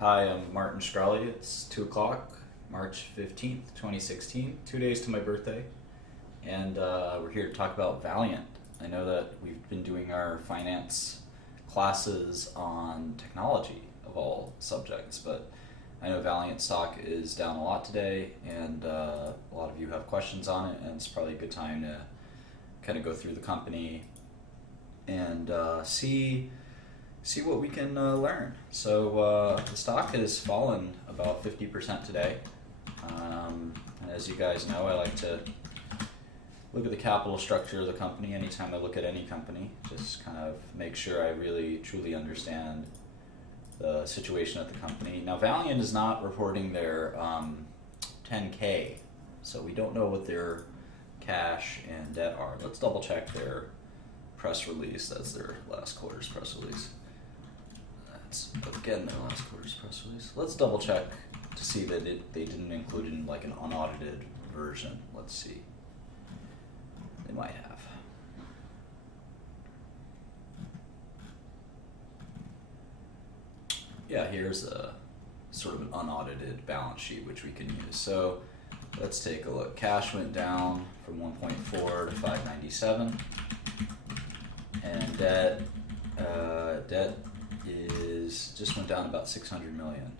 Hi, I'm Martin Shkreli. It's 2 o'clock, March 15th, 2016, 2 days to my birthday. And we're here to talk about Valeant. I know that we've been doing our finance classes on technology of all subjects, but I know Valeant stock is down a lot today, and a lot of you have questions on it, and it's probably a good time to kind of go through the company and see what we can learn. So the stock has fallen about 50% today. And as you guys know, I like to look at the capital structure of the company anytime I look at any company. Just kind of make sure I really truly understand the situation at the company. Now, Valeant is not reporting their 10K, so we don't know what their cash and debt are. Let's double check their press release. That's their last quarter's press release. That's again their last quarter's press release. Let's double check to see that they didn't include it in like an unaudited version. Let's see. They might have. Yeah, here's a sort of an unaudited balance sheet which we can use. So let's take a look. Cash went down from 1.4 to 597, and debt is just went down about 600 million.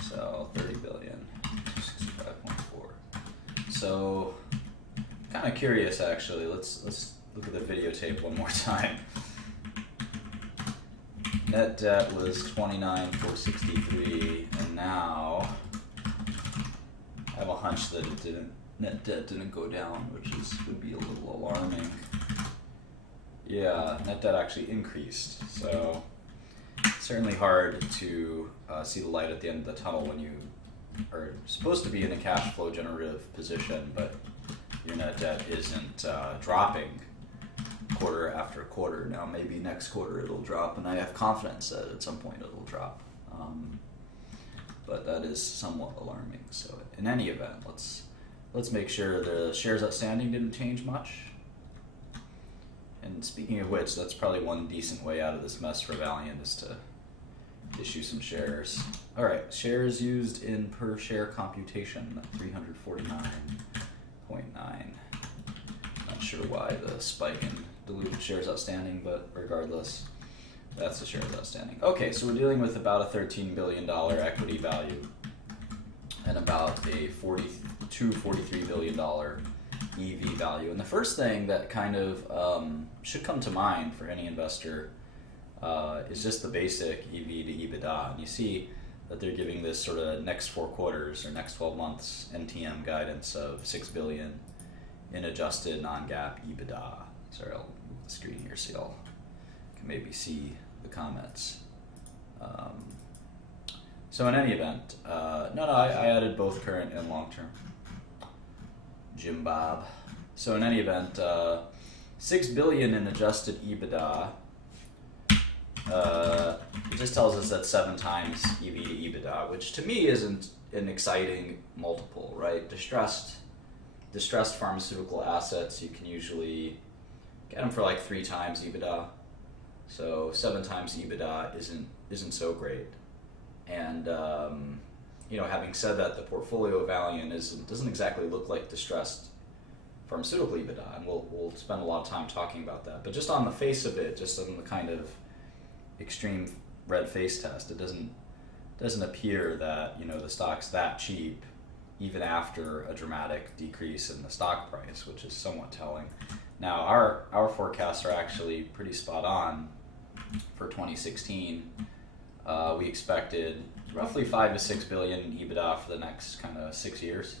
So 30 billion, 65.4. So kind of curious actually. Let's look at the videotape one more time. Net debt was 29,463, and now I have a hunch that net debt didn't go down, which would be a little alarming. Yeah, net debt actually increased. So it's certainly hard to see the light at the end of the tunnel when you are supposed to be in a cash flow generative position, but your net debt isn't dropping quarter after quarter. Now maybe next quarter it'll drop, and I have confidence that at some point it'll drop. But that is somewhat alarming. So in any event, let's make sure the shares outstanding didn't change much. And speaking of which, that's probably one decent way out of this mess for Valeant is to issue some shares. All right, shares used in per share computation, 349.9. Not sure why the spike in diluted shares outstanding, but regardless, that's the shares outstanding. Okay, so we're dealing with about a $13 billion equity value and about a $43 billion EV value. And the first thing that kind of should come to mind for any investor is just the basic EV to EBITDA. And you see that they're giving this sort of next 4 quarters or next 12 months NTM guidance of $6 billion in adjusted non-GAAP EBITDA. Sorry, I'll move the screen here so y'all can maybe see the comments. So in any event, I added both current and long-term. Jim Bob. So in any event, $6 billion in adjusted EBITDA. It just tells us that 7 times EV to EBITDA, which to me isn't an exciting multiple, right? Distressed pharmaceutical assets, you can usually get them for like 3 times EBITDA. So 7 times EBITDA isn't so great. And having said that, the portfolio of Valeant doesn't exactly look like distressed pharmaceutical EBITDA, and we'll spend a lot of time talking about that. But just on the face of it, just on the kind of extreme red face test, it doesn't appear that the stock's that cheap, even after a dramatic decrease in the stock price, which is somewhat telling. Now our forecasts are actually pretty spot on for 2016. We expected roughly 5 to 6 billion in EBITDA for the next kind of 6 years.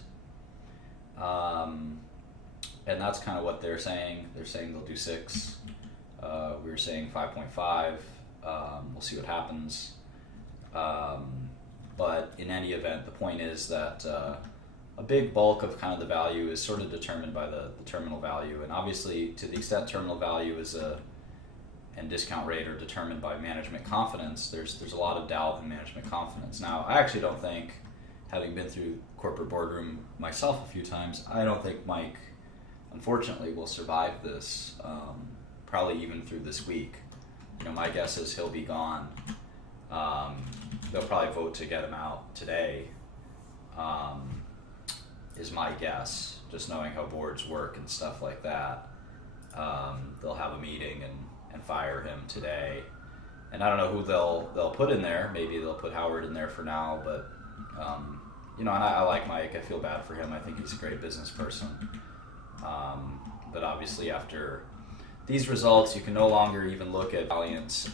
And that's kind of what they're saying. They're saying they'll do 6. We were saying 5.5. We'll see what happens. But in any event, the point is that a big bulk of kind of the value is sort of determined by the terminal value. And obviously, to the extent terminal value and discount rate are determined by management confidence, there's a lot of doubt in management confidence. Now, I actually don't think, having been through corporate boardroom myself a few times, I don't think Mike, unfortunately, will survive this, probably even through this week. My guess is he'll be gone. But they'll probably vote to get him out today, is my guess, just knowing how boards work and stuff like that. They'll have a meeting and fire him today. And I don't know who they'll put in there. Maybe they'll put Howard in there for now, but and I like Mike. I feel bad for him. I think he's a great business person. But obviously after these results, you can no longer even look at Valeant's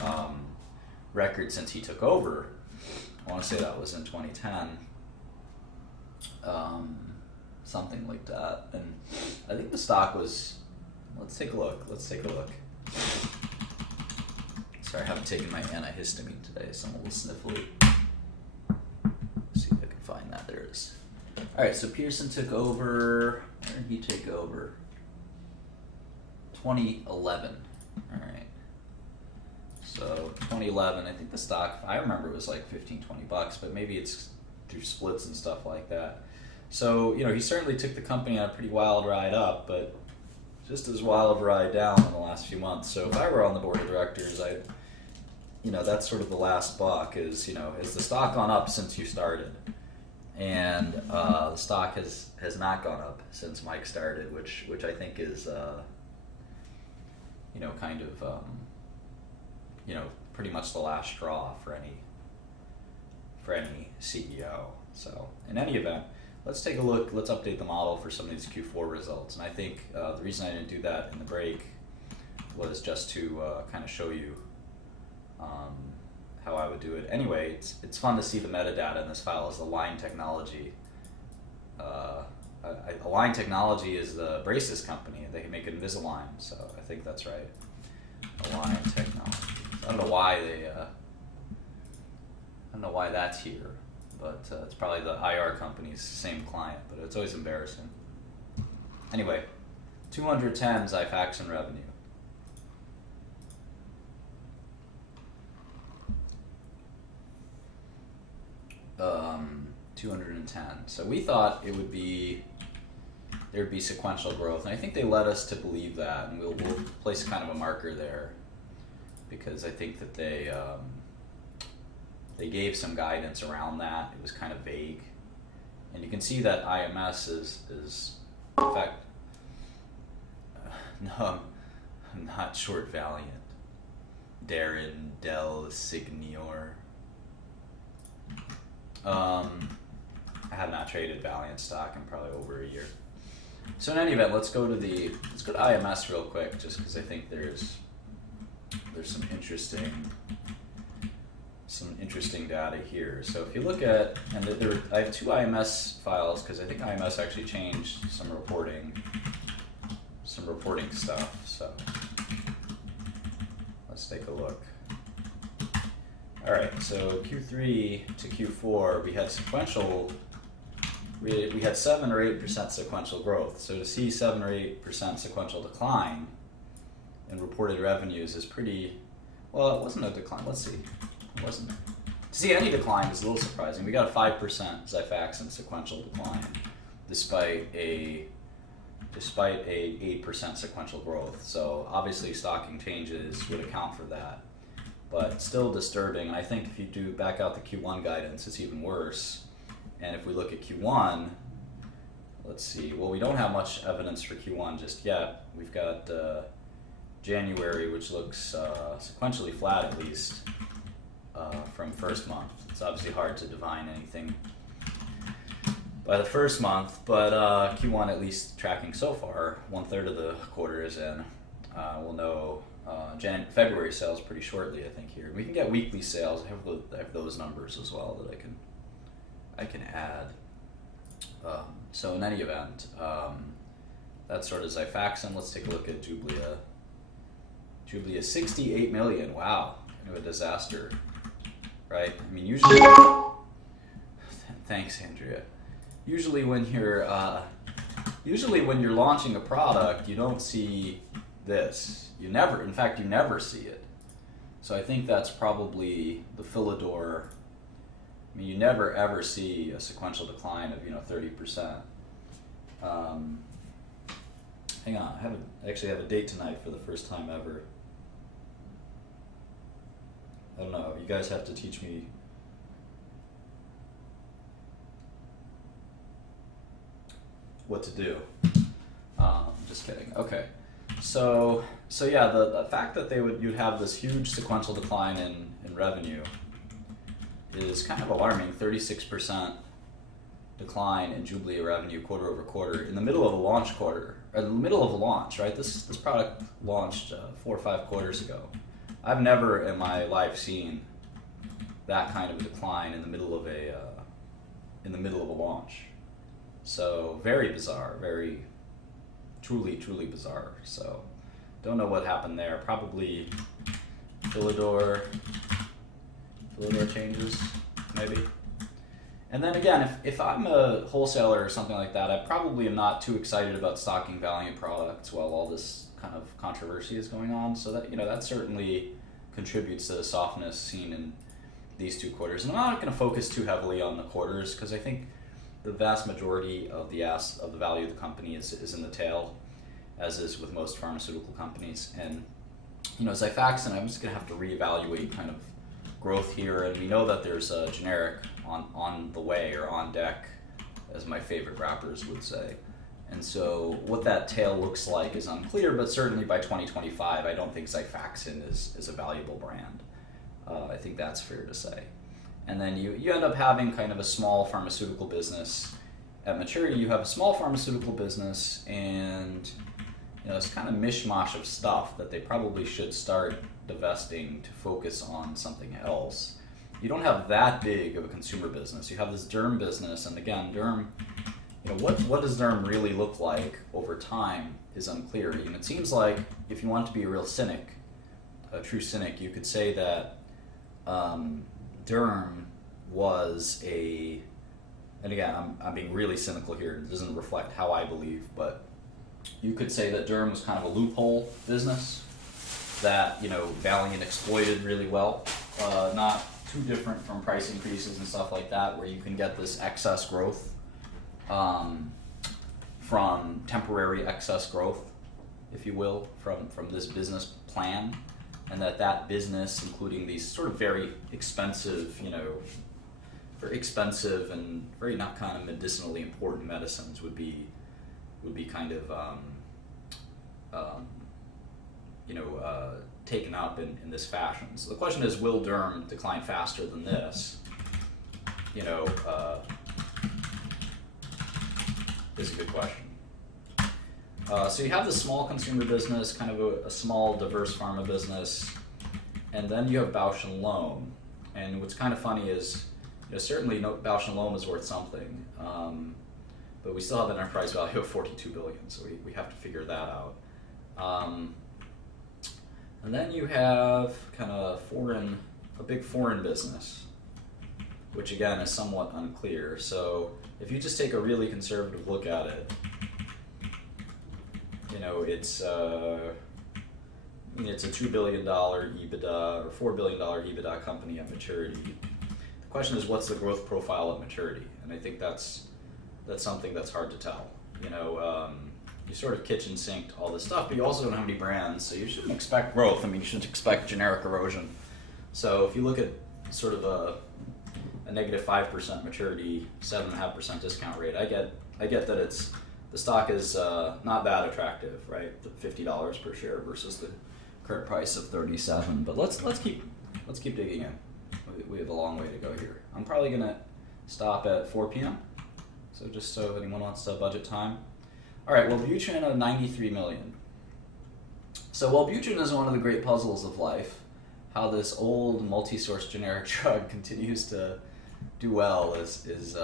record since he took over. I want to say that was in 2010. Something like that. And I think the stock was, let's take a look. Sorry, I haven't taken my antihistamine today, so I'm a little sniffly. See if I can find that. There it is. All right, so Pearson took over. Where did he take over? 2011. All right. So 2011, I think the stock, I remember it was like $15, $20, but maybe it's through splits and stuff like that. So, he certainly took the company on a pretty wild ride up, but just as wild of a ride down in the last few months. So if I were on the board of directors, that's sort of the last buck is the stock gone up since you started? And the stock has not gone up since Mike started, which I think is, kind of, pretty much the last straw for any CEO. So in any event, let's take a look. Let's update the model for some of these Q4 results. And I think the reason I didn't do that in the break was just to kind of show you how I would do it. Anyway, it's fun to see the metadata in this file as Align Technology. Align Technology is the braces company. They make Invisalign, so I think that's right. Align Technology. I don't know why that's here, but it's probably the IR company's same client, but it's always embarrassing. Anyway, 210 Xifaxan revenue. 210. So we thought there'd be sequential growth, and I think they led us to believe that, and we'll place kind of a marker there, because I think that they gave some guidance around that. It was kind of vague, and you can see that IMS is in fact, no, I'm not short Valeant. Darren Del Signor. I have not traded Valeant stock in probably over a year. So in any event, let's go to IMS real quick, just because I think there's some interesting data here. So if you look at, and I have two IMS files because I think IMS actually changed some reporting stuff. So let's take a look. All right, so Q3 to Q4, we had 7 or 8% sequential growth. So to see 7 or 8% sequential decline in reported revenues is pretty, well, it wasn't a decline. Let's see, it wasn't. To see any decline is a little surprising. We got a 5% Xifaxan sequential decline, despite a 8% sequential growth. So obviously stocking changes would account for that, but still disturbing. And I think if you do back out the Q1 guidance, it's even worse. And if we look at Q1, let's see, well, we don't have much evidence for Q1 just yet. We've got January, which looks sequentially flat at least from first month. It's obviously hard to divine anything by the first month, but Q1 at least tracking so far. 1/3 of the quarter is in. We'll know February sales pretty shortly, I think. Here we can get weekly sales. I have those numbers as well that I can add. So in any event, that's sort of Xifaxan. Let's take a look at Jublia. Jublia, 68 million. Wow, kind of a disaster, right? I mean, usually. Thanks, Andrea. Usually when you're launching a product, you don't see this. You never see it. So I think that's probably the Philidor. I mean, you never ever see a sequential decline of 30%. Hang on, I actually have a date tonight for the first time ever. I don't know. You guys have to teach me what to do. Just kidding. Okay, so yeah, the fact that you'd have this huge sequential decline in revenue is kind of alarming. 36% decline in Jubilee revenue quarter over quarter in the middle of a launch quarter, or in the middle of a launch, right? This product launched 4 or 5 quarters ago. I've never in my life seen that kind of a decline in the middle of a launch. So very bizarre, very truly bizarre. So don't know what happened there. Probably Philidor changes, maybe. And then again, if I'm a wholesaler or something like that, I probably am not too excited about stocking Valeant products while all this kind of controversy is going on. So that, that certainly contributes to the softness seen in these 2 quarters. And I'm not going to focus too heavily on the quarters because I think the vast majority of the value of the company is in the tail, as is with most pharmaceutical companies. And as I fax in, I'm just going to have to reevaluate kind of growth here. And we know that there's a generic on the way, or on deck, as my favorite rappers would say. And so what that tail looks like is unclear, but certainly by 2025, I don't think Xifaxan is a valuable brand. I think that's fair to say. And then you end up having kind of a small pharmaceutical business. At maturity, you have a small pharmaceutical business, and it's kind of mishmash of stuff that they probably should start divesting to focus on something else. You don't have that big of a consumer business. You have this derm business, and again, derm, what does derm really look like over time is unclear. It seems like if you want to be a real cynic, a true cynic, you could say that derm was and again, I'm being really cynical here, it doesn't reflect how I believe, but you could say that derm was kind of a loophole business that, Valeant exploited really well. Not too different from price increases and stuff like that, where you can get this excess growth from temporary excess growth, if you will, from this business plan. And that business, including these sort of very expensive, very expensive and very not kind of medicinally important medicines would be kind of taken up in this fashion. So the question is, will derm decline faster than this? Is a good question. So you have this small consumer business, kind of a small diverse pharma business, and then you have Bausch & Lomb. And what's kind of funny is, certainly Bausch & Lomb is worth something, but we still have an enterprise value of $42 billion, so we have to figure that out. And then you have kind of a big foreign business, which again is somewhat unclear. So if you just take a really conservative look at it, it's a $2 billion EBITDA or $4 billion EBITDA company at maturity. The question is, what's the growth profile at maturity? And I think that's something that's hard to tell. You sort of kitchen sinked all this stuff, but you also don't have any brands, so you shouldn't expect growth. You shouldn't expect generic erosion. So if you look at sort of a negative 5% maturity, 7.5% discount rate, I get that the stock is not that attractive, right? $50 per share versus the current price of $37. But let's keep digging in. We have a long way to go here. I'm probably gonna stop at 4 p.m. So just so anyone wants to budget time. All right, Wellbutrin at 93 million. So Wellbutrin is one of the great puzzles of life. How this old multi-source generic drug continues to do well is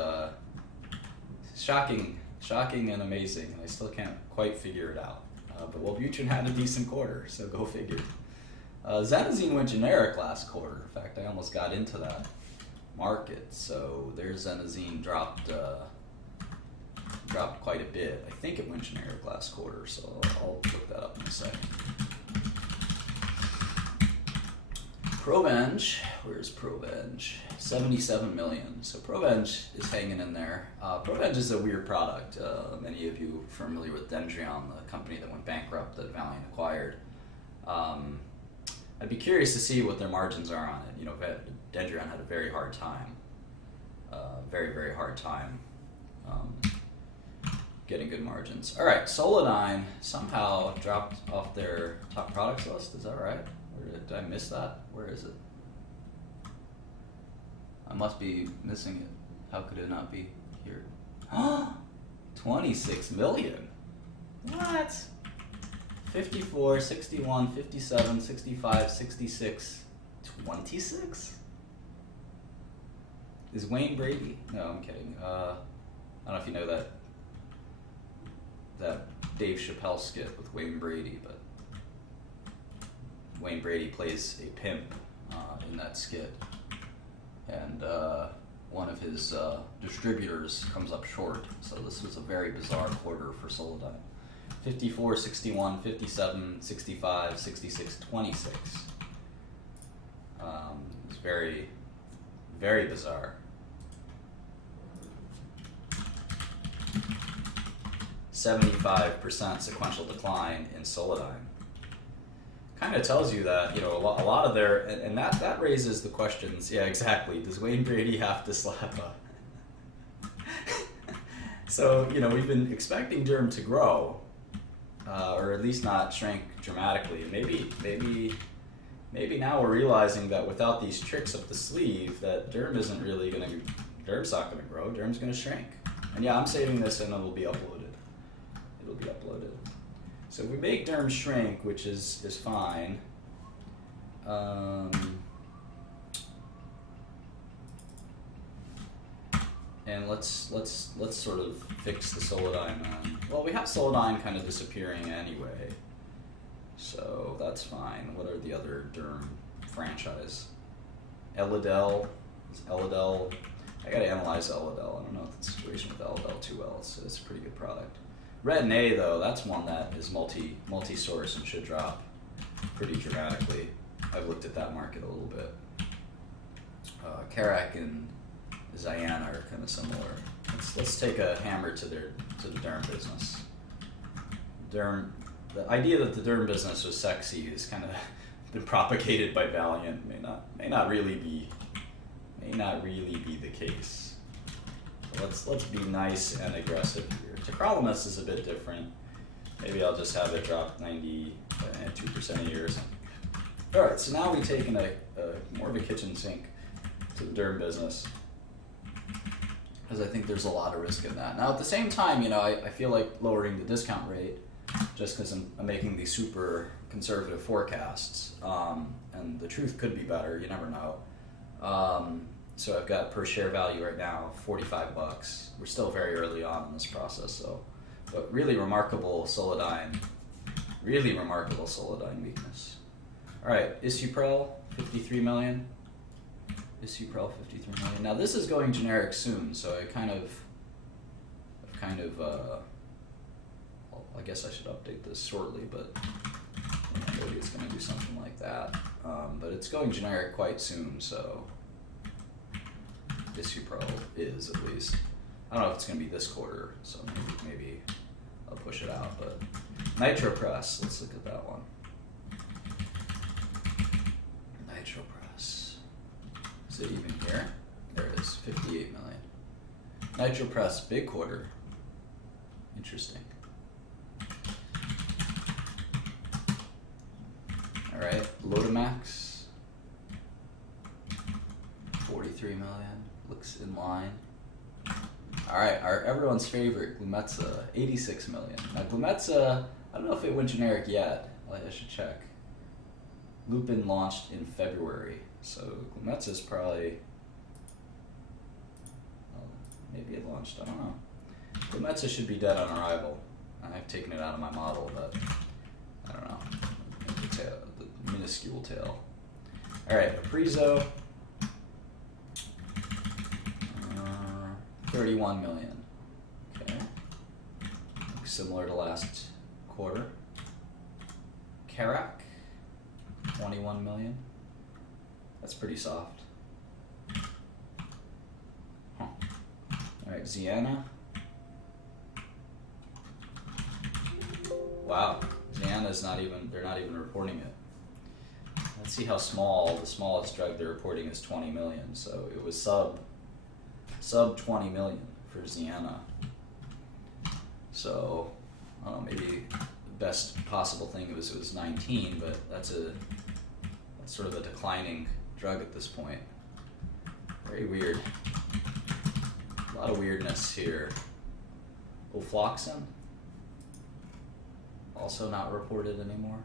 shocking and amazing, and I still can't quite figure it out. But Wellbutrin had a decent quarter, so go figure. Xenazine went generic last quarter. In fact, I almost got into that market. So their Xenazine dropped quite a bit. I think it went generic last quarter, so I'll look that up in a second. Provenge, where's Provenge? 77 million. So Provenge is hanging in there. Provenge is a weird product. Many of you are familiar with Dendreon, the company that went bankrupt that Valeant acquired. I'd be curious to see what their margins are on it. Dendreon had a very hard time. Very hard time getting good margins. All right, Solidyne somehow dropped off their top products list. Is that right? Or did I miss that? Where is it? I must be missing it. How could it not be here? 26 million. What? 54, 61, 57, 65, 66, 26? Is Wayne Brady? No, I'm kidding. I don't know if you know that Dave Chappelle skit with Wayne Brady, but Wayne Brady plays a pimp in that skit, and one of his distributors comes up short. So this was a very bizarre quarter for Solidyne. 54, 61, 57, 65, 66, 26. It's very, very bizarre. 75% sequential decline in Solidyne. Kind of tells you that, you know, a lot of their, and that raises the questions. Yeah, exactly. Does Wayne Brady have to slap a? So, you know, we've been expecting Derm to grow, or at least not shrink dramatically. Maybe now we're realizing that without these tricks up the sleeve, that Derm isn't really gonna. Derm's not gonna grow. Derm's gonna shrink. And yeah, I'm saving this and it'll be uploaded. It'll be uploaded. So if we make Derm shrink, which is fine. And let's sort of fix the Solidyne. Well, we have Solidyne kind of disappearing anyway, so that's fine. What are the other Derm franchise? Elidel. Is Elidel? I gotta analyze Elidel. I don't know if the situation with Elidel too well. It's a pretty good product. Red and A though, that's one that is multi-source and should drop pretty dramatically. I've looked at that market a little bit. Karak and Ziana are kind of similar. Let's take a hammer to the Derm business. The idea that the Derm business was sexy is kind of been propagated by Valeant. May not really be the case. So let's be nice and aggressive here. Tacrolimus is a bit different. Maybe I'll just have it drop 2% a year or something. All right, so now we've taken a more of a kitchen sink to the Derm business, because I think there's a lot of risk in that. Now at the same time, you know, I feel like lowering the discount rate just because I'm making these super conservative forecasts, and the truth could be better. You never know. So I've got per share value right now, $45. We're still very early on in this process, so, but really remarkable Solidyne weakness. All right, Isuprel, 53 million. Isuprel, 53 million. Now this is going generic soon, so well, I guess I should update this shortly, but you know, maybe it's going to do something like that. But it's going generic quite soon, so. Isuprel is, at least. I don't know if it's going to be this quarter, so maybe I'll push it out. But NitroPress, let's look at that one. NitroPress. Is it even here? There it is, 58 million. NitroPress, big quarter. Interesting. All right, Lotamax, 43 million. Looks in line. All right, everyone's favorite, Glumetza, 86 million. Now Glumetza, I don't know if it went generic yet. I should check. Lupin launched in February, so Glumetza's probably, well, maybe it launched, I don't know. Glumetza should be dead on arrival. I've taken it out of my model, but I don't know. The minuscule tail. All right, Aprizo. 31 million. Okay. Looks similar to last quarter. Karak, 21 million. That's pretty soft. Huh. All right, Ziana. Wow, Ziana's they're not even reporting it. Let's see how small. The smallest drug they're reporting is 20 million, so it was sub 20 million for Ziana. So, I don't know, maybe the best possible thing was it was 19, but that's sort of a declining drug at this point. Very weird. A lot of weirdness here. Ofloxacin, also not reported anymore.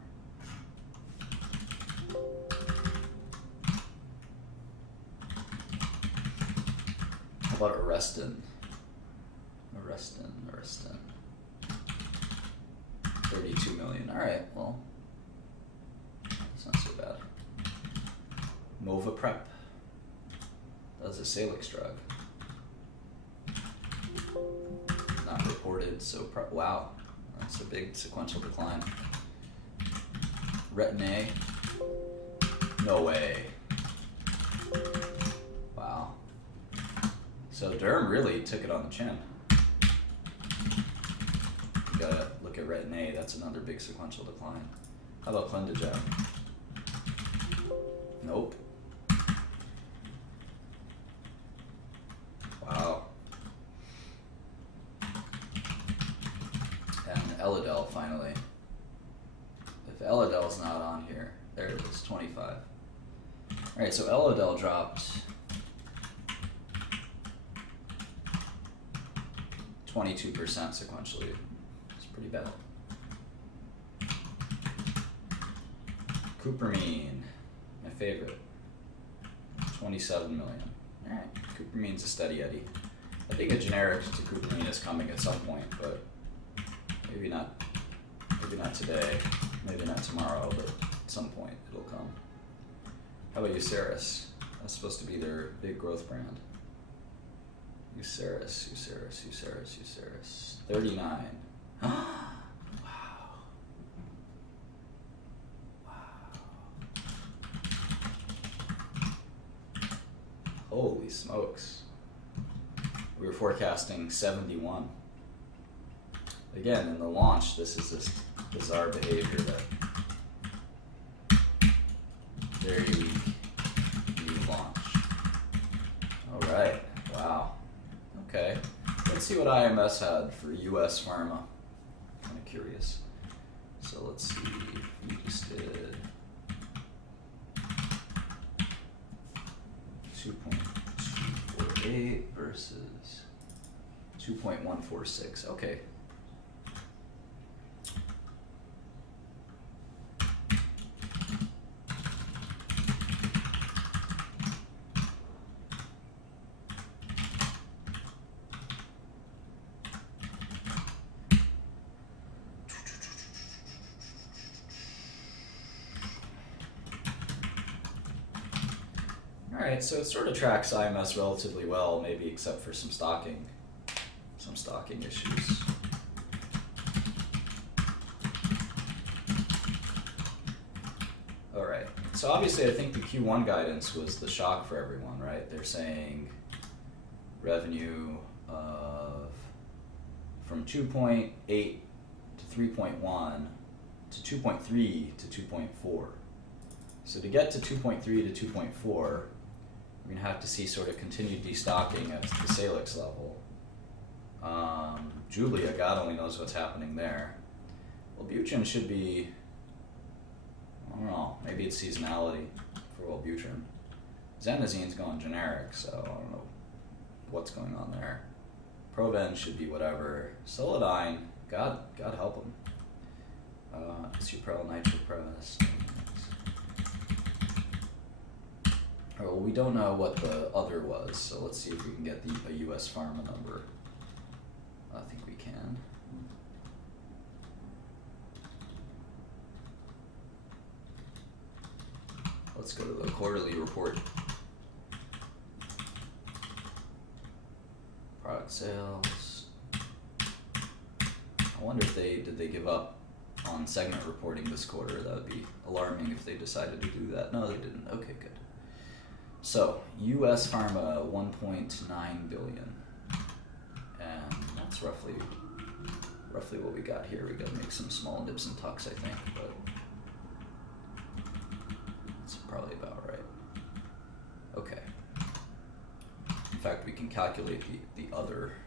How about Arrestin? Arrestin. 32 million. Alright, well, that's not so bad. Movaprep. That's a Salix drug. Not reported, so wow, that's a big sequential decline. Retin-A. No way. Wow. So Derm really took it on the chin. You gotta look at Retin-A, that's another big sequential decline. How about Clendigen? Nope. Wow. And Elidel finally. If Elidel's not on here, there it is, 25. Alright, so Elidel dropped 22% sequentially. It's pretty bad. Cupramine, my favorite. 27 million. Alright, Cupramine's a steady Eddie. I think a generic to Cupramine is coming at some point, but maybe not today, maybe not tomorrow, but at some point it'll come. How about Uceris? That's supposed to be their big growth brand. Uceris. 39. Wow. Holy smokes. We were forecasting 71. Again, in the launch, this is this bizarre behavior that very new launch. Alright, wow. Okay, let's see what IMS had for US Pharma. Kind of curious. So let's see, we just did 2.248 versus 2.146. Okay. Alright, so it sort of tracks IMS relatively well, maybe except for some stocking issues. Alright, so obviously I think the Q1 guidance was the shock for everyone, right? They're saying revenue of from 2.8 to 3.1 to 2.3 to 2.4. So to get to 2.3 to 2.4, we're going to have to see sort of continued destocking at the Salix level. Julia, God only knows what's happening there. Wellbutrin should be, I don't know, maybe it's seasonality for Wellbutrin. Xanazine's going generic, so I don't know what's going on there. Proven should be whatever. Solodine, God help him. Suprel, nitropres. Well, we don't know what the other was, so let's see if we can get a US Pharma number. I think we can. Let's go to the quarterly report. Product sales. I wonder if did they give up on segment reporting this quarter? That would be alarming if they decided to do that. No, they didn't. Okay, good. So, US Pharma, 1.9 billion, and that's roughly what we got here. We got to make some small nips and tucks, I think, but that's probably about right. Okay. In fact, we can calculate the other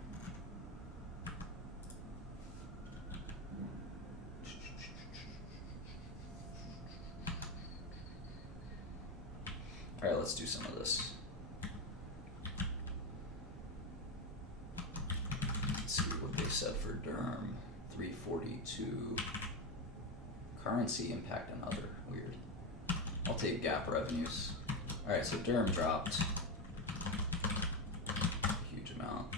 let's do some of this. Let's see what they said for Derm. 342. Currency impact and other. Weird. I'll take GAAP revenues. Alright, so Derm dropped a huge amount.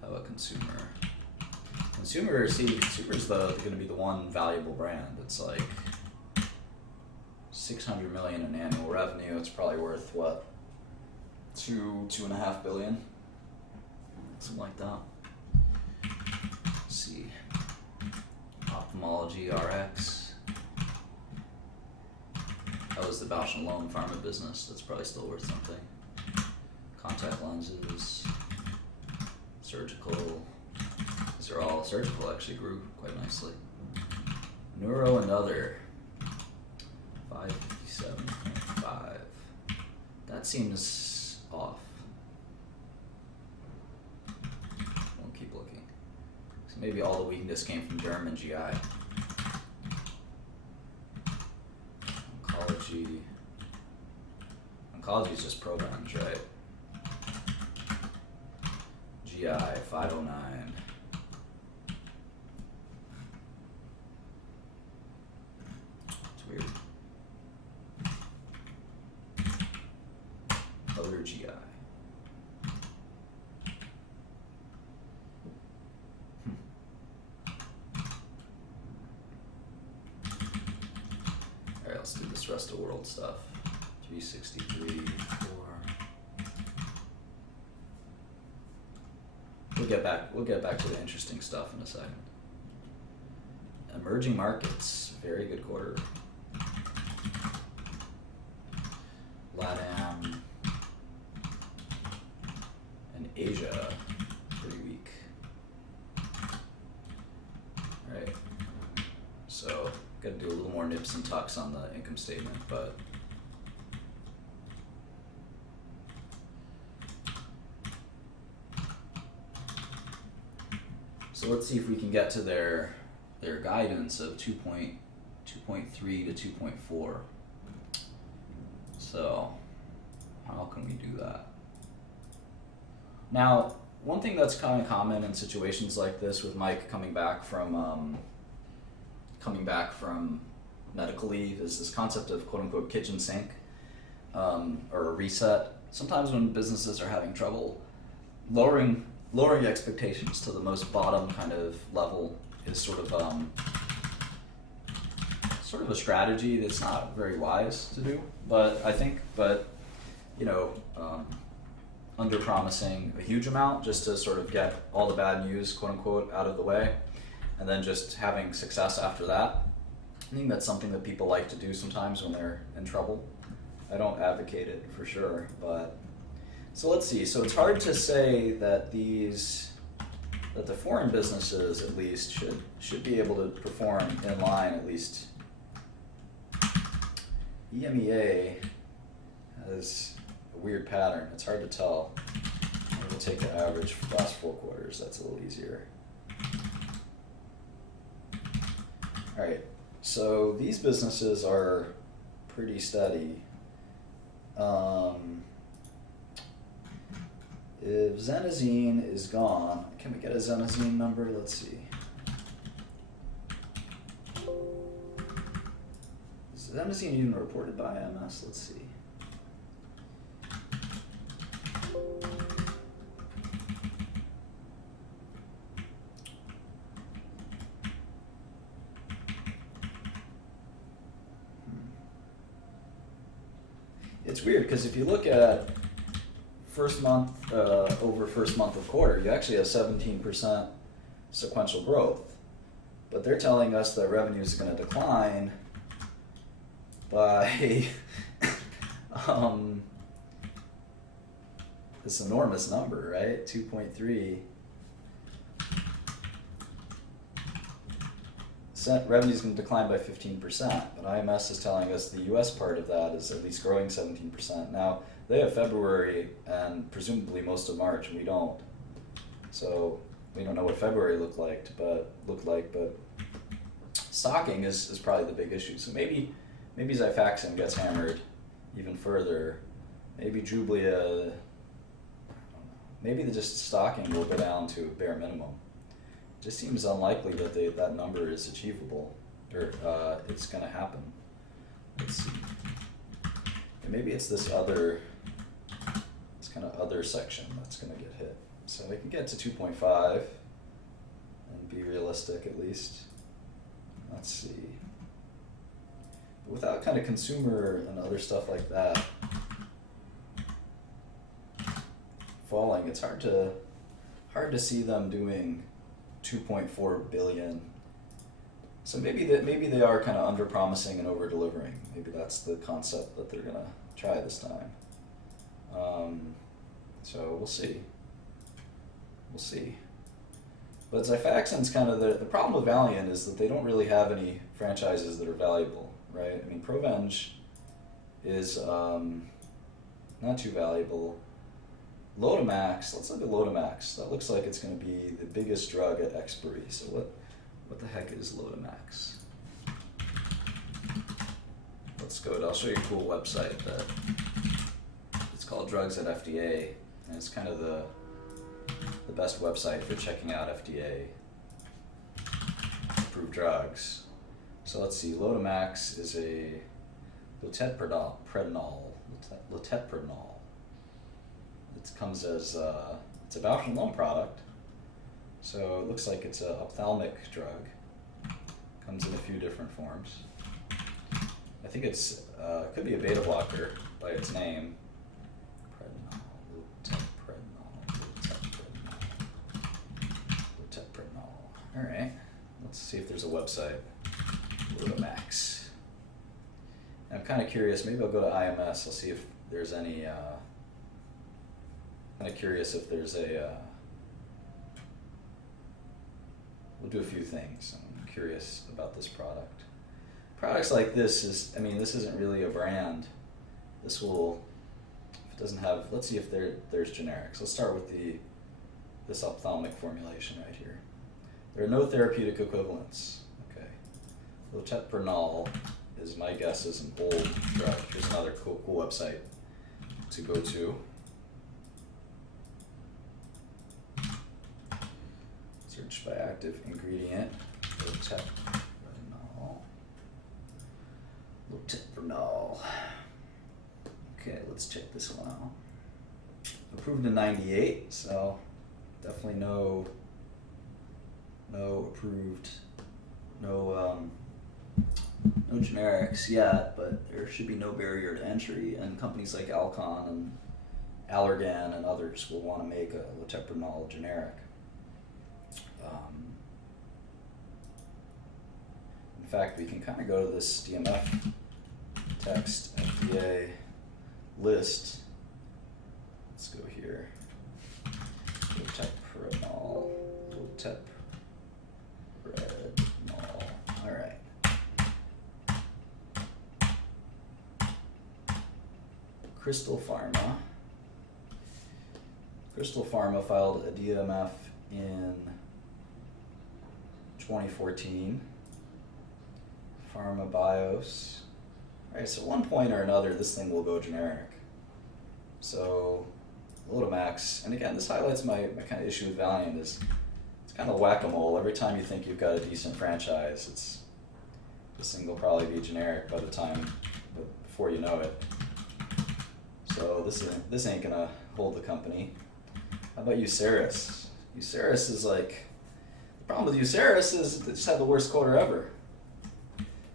How about consumer? Consumer's going to be the one valuable brand. It's like 600 million in annual revenue. It's probably worth what? 2.5 billion? Something like that. Let's see. Ophthalmology, RX. That was the Bausch & Lomb pharma business. That's probably still worth something. Contact lenses. Surgical. These are all surgical, actually grew quite nicely. Neuro and other. 557.5. That seems off. We'll keep looking. So maybe all the weakness came from Derm and GI. Oncology. Oncology is just programs, right? GI 509. It's weird. Other GI. Alright, let's do this rest of world stuff. 363, 4. We'll get back to the interesting stuff in a second. Emerging markets, very good quarter. LATAM and Asia, pretty weak. Alright, so gotta do a little more nips and tucks on the income statement, but so let's see if we can get to their guidance of 2.3 to 2.4. So how can we do that? Now, one thing that's kind of common in situations like this, with Mike coming back from medical leave, is this concept of quote unquote kitchen sink, or a reset. Sometimes when businesses are having trouble, lowering expectations to the most bottom kind of level is sort of a strategy that's not very wise to do. But under promising a huge amount just to sort of get all the bad news, quote unquote, out of the way, and then just having success after that. I think that's something that people like to do sometimes when they're in trouble. I don't advocate it for sure, but so let's see. So it's hard to say that the foreign businesses at least should be able to perform in line at least. EMEA has a weird pattern. It's hard to tell. We'll take the average for the last 4 quarters. That's a little easier. All right. So these businesses are pretty steady. If Zenazine is gone, can we get a Zenazine number? Let's see. Is Zenazine even reported by IMS? Let's see. It's weird because if you look at first month over first month of quarter, you actually have 17% sequential growth. But they're telling us that revenue is going to decline by this enormous number, right? 2.3. Revenue is going to decline by 15%, but IMS is telling us the US part of that is at least growing 17%. Now, they have February and presumably most of March, and we don't. So we don't know what February looked like, but stocking is probably the big issue. So maybe Xifaxan gets hammered even further. Maybe Jublia, maybe the just stocking will go down to a bare minimum. It just seems unlikely that that number is achievable, or it's going to happen. Let's see. And maybe it's this kind of other section that's going to get hit. So we can get to 2.5 and be realistic at least. Let's see. But without kind of consumer and other stuff like that falling, it's hard to see them doing 2.4 billion. So maybe they are kind of under promising and over delivering. Maybe that's the concept that they're gonna try this time. So we'll see. We'll see. But Xifaxan's kind of the problem with Valeant is that they don't really have any franchises that are valuable, right? I mean, Provenge is not too valuable. Lotamax, let's look at Lotamax. That looks like it's going to be the biggest drug at expiry. So what the heck is Lotamax? Let's go. I'll show you a cool website that it's called Drugs at FDA, and it's kind of the best website for checking out FDA approved drugs. So let's see. Lotamax is a loteprednol. It comes as it's a Bausch & Lomb product, so it looks like it's an ophthalmic drug. Comes in a few different forms. I think it's could be a beta blocker by its name. Loteprednol. All right, let's see if there's a website. Lotamax. I'm kind of curious. Maybe I'll go to IMS. I'll see if there's any. Kind of curious if there's we'll do a few things. I'm curious about this product. Products like this this isn't really a brand. If it doesn't have, let's see if there's generics. Let's start with this ophthalmic formulation right here. There are no therapeutic equivalents. Okay. Loteprednol is, my guess, is an old drug. Here's another cool website to go to. Search by active ingredient. Loteprednol. Okay, let's check this one out. Approved in '98, so definitely no approved, no generics yet, but there should be no barrier to entry, and companies like Alcon and Allergan and others will want to make a Loteprednol generic. In fact, we can kind of go to this DMF text FDA list. Let's go here. Loteprednol. All right. Crystal Pharma filed a DMF in 2014. Pharma Bios. All right, so at one point or another, this thing will go generic. So Lotamax, and again, this highlights my kind of issue with Valeant is it's kind of whack-a-mole. Every time you think you've got a decent franchise, this thing will probably be generic by the time, before you know it. So this ain't gonna hold the company. How about Uceris? Uceris is like, the problem with Uceris is they just had the worst quarter ever.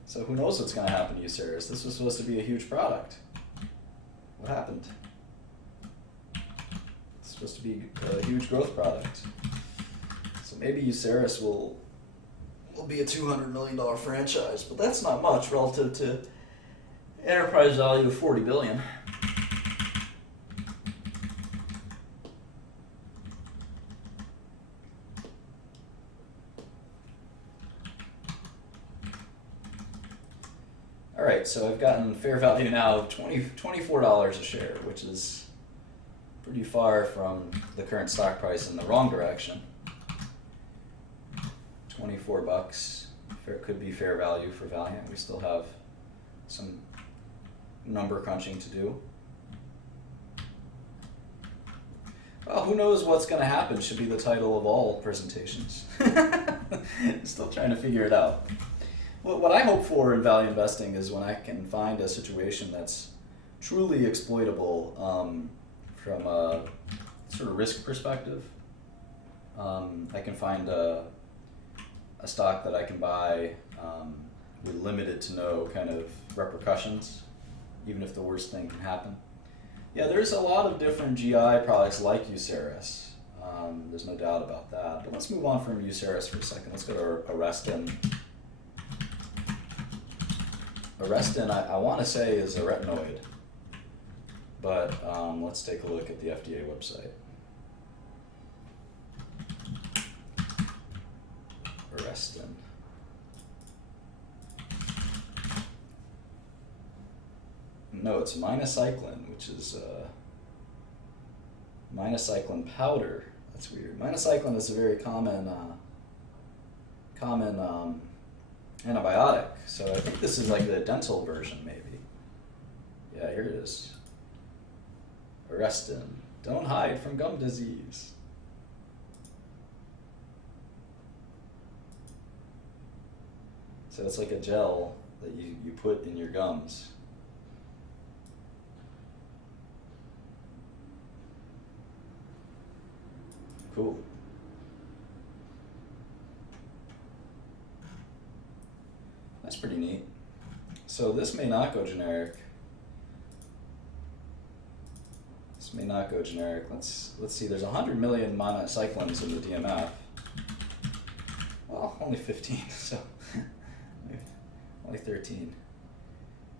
So who knows what's going to happen to Uceris? This was supposed to be a huge product. What happened? It's supposed to be a huge growth product. So maybe Uceris will be a $200 million franchise, but that's not much relative to enterprise value of $40 billion. All right, so I've gotten fair value now of $24 a share, which is pretty far from the current stock price in the wrong direction. $24. could be fair value for Valeant. We still have some number crunching to do. Well, who knows what's going to happen should be the title of all presentations. Still trying to figure it out. What I hope for in value investing is when I can find a situation that's truly exploitable from a sort of risk perspective. I can find a stock that I can buy with limited to no kind of repercussions, even if the worst thing can happen. Yeah, there's a lot of different GI products like Uceris. There's no doubt about that. But let's move on from Uceris for a second. Let's go to Arestin. Arestin, I want to say, is a retinoid. But let's take a look at the FDA website. Arestin. No, it's minocycline, which is minocycline powder. That's weird. Minocycline is a very common antibiotic. So I think this is like the dental version, maybe. Yeah, here it is. Arestin. Don't hide from gum disease. So it's like a gel that you put in your gums. Cool. That's pretty neat. So this may not go generic. This may not go generic. Let's see. There's 100 million minocyclines in the DMF. Well, only 15. So only 13.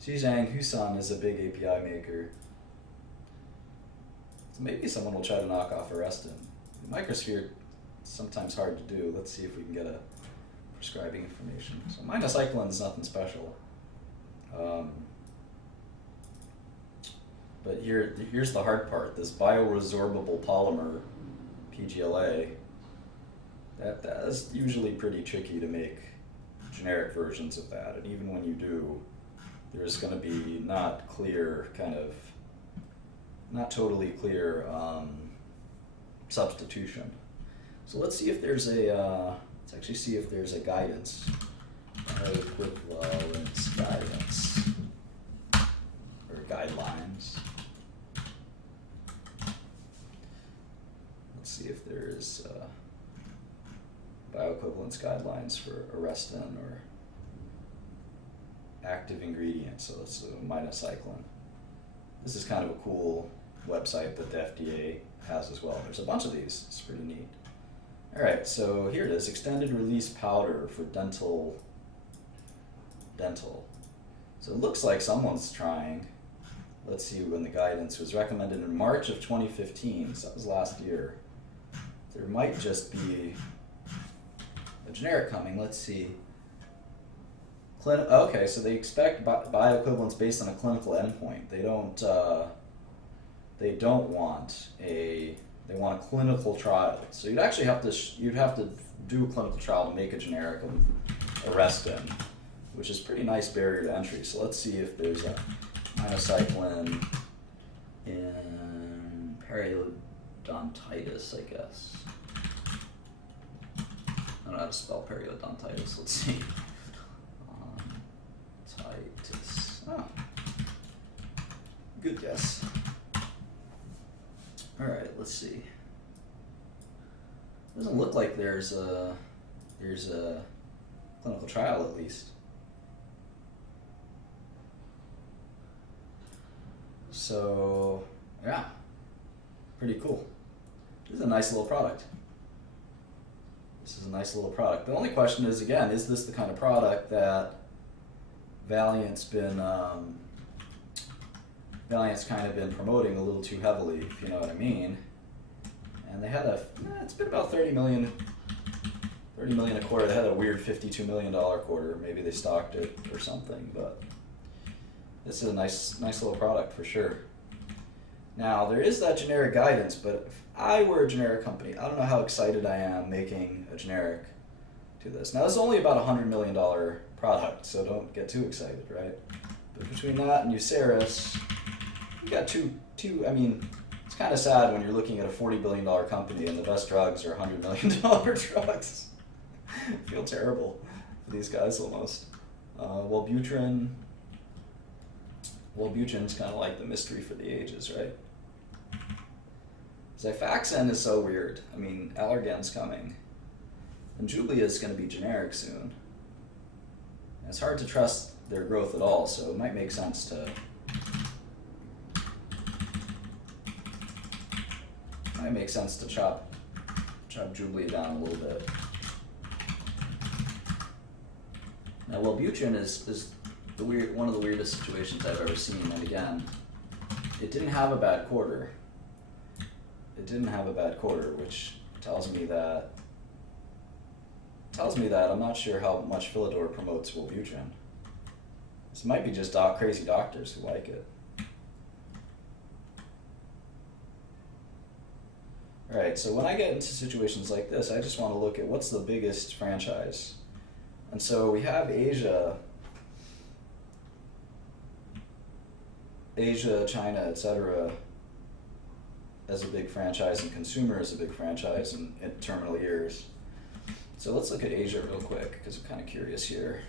Zhejiang Husan is a big API maker. So maybe someone will try to knock off Arestin. Microsphere is sometimes hard to do. Let's see if we can get a prescribing information. So minocycline is nothing special. But here's the hard part. This bioresorbable polymer, PGLA, that is usually pretty tricky to make generic versions of that. And even when you do, there's going to be not totally clear substitution. So let's see if there's let's actually see if there's a guidance, equivalence guidance, or guidelines. Let's see if there's bioequivalence guidelines for Arestin or active ingredients. So it's minocycline. This is kind of a cool website that the FDA has as well. There's a bunch of these. It's pretty neat. All right, so here it is, extended release powder for dental. So it looks like someone's trying. Let's see when the guidance was recommended in March of 2015, so that was last year. There might just be a generic coming. Let's see. Okay, so they expect bioequivalence based on a clinical endpoint. They want a clinical trial. So you'd actually have to do a clinical trial to make a generic of Arestin, which is a pretty nice barrier to entry. So let's see if there's a minocycline in periodontitis, I guess. I don't know how to spell periodontitis. Let's see. Titus. Oh. Good guess. All right, let's see. Doesn't look like there's a clinical trial, at least. So yeah, pretty cool. This is a nice little product. The only question is, again, is this the kind of product that Valeant's kind of been promoting a little too heavily, if you know what I mean. And they had it's been about 30 million a quarter. They had a weird $52 million quarter. Maybe they stocked it or something, but this is a nice little product for sure. Now, there is that generic guidance, but if I were a generic company, I don't know how excited I am making a generic to this. Now, this is only about $100 million product, so don't get too excited, right? But between that and Uceris, you got two. I mean, it's kind of sad when you're looking at a $40 billion company and the best drugs are $100 million drugs. I feel terrible for these guys almost. Wellbutrin's kind of like the mystery for the ages, right? Xifaxan is so weird. I mean, Allergan's coming. And Jublia is going to be generic soon. And it's hard to trust their growth at all, so it might make sense to chop Jublia down a little bit. Now, Wellbutrin is one of the weirdest situations I've ever seen, and again, it didn't have a bad quarter. Which tells me that I'm not sure how much Philidor promotes Wellbutrin. This might be just crazy doctors who like it. Alright, so when I get into situations like this, I just want to look at what's the biggest franchise. And so we have Asia, China, etc. as a big franchise, and consumer as a big franchise in terminal years. So let's look at Asia real quick, because I'm kind of curious here.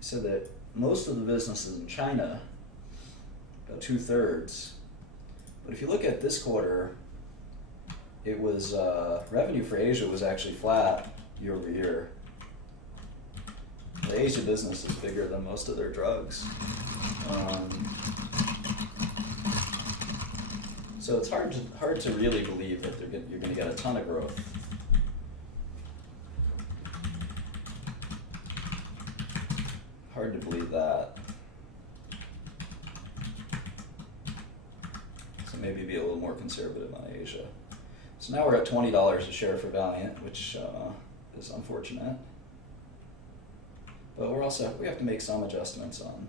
I said that most of the businesses in China, about 2/3, but if you look at this quarter, it was, revenue for Asia was actually flat year over year. The Asia business is bigger than most of their drugs. So it's hard to really believe that you're going to get a ton of growth. Hard to believe that. So maybe be a little more conservative on Asia. So now we're at $20 a share for Valeant, which is unfortunate. But we have to make some adjustments on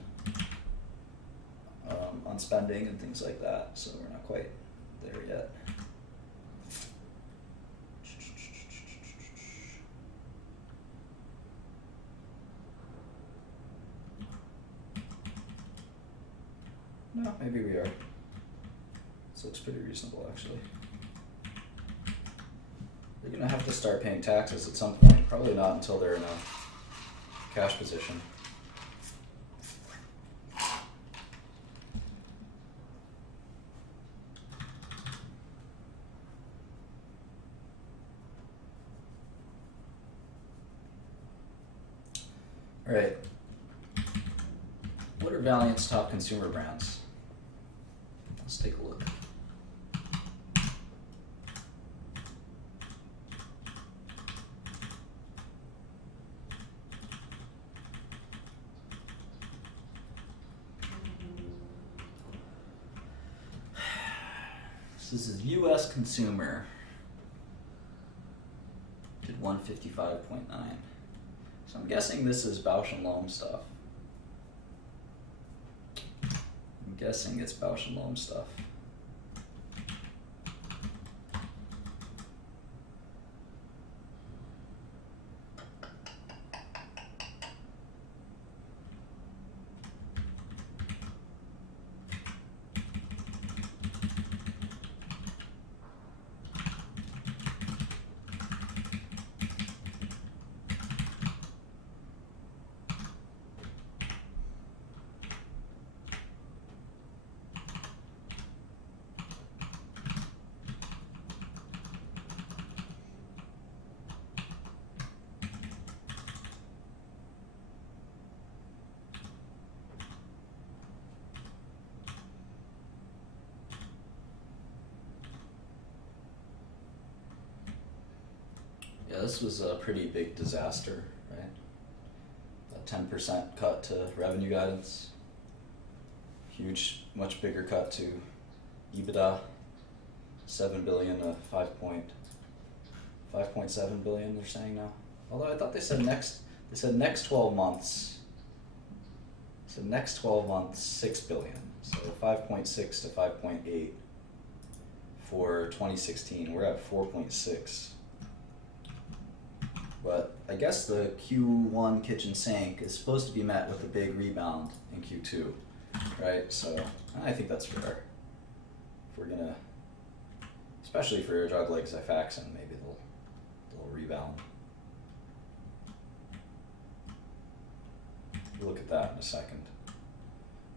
spending and things like that. So we're not quite there yet. No, maybe we are. This looks pretty reasonable, actually. They're going to have to start paying taxes at some point. Probably not until they're in a cash position. All right. What are Valeant's top consumer brands? Let's take a look. This is U.S. consumer. Did 155.9. So I'm guessing this is Bausch & Lomb stuff. I'm guessing it's Bausch & Lomb stuff. Yeah, this was a pretty big disaster, right? A 10% cut to revenue guidance. Huge, much bigger cut to EBITDA. 7 billion to 5.7 billion they're saying now. Although I thought they said next 12 months. So next 12 months, 6 billion. So 5.6 to 5.8 for 2016. We're at 4.6. But I guess the Q1 kitchen sink is supposed to be met with a big rebound in Q2, right? So I think that's fair. If we're gonna, especially for a drug like Xifaxan, maybe they'll rebound. We'll look at that in a second.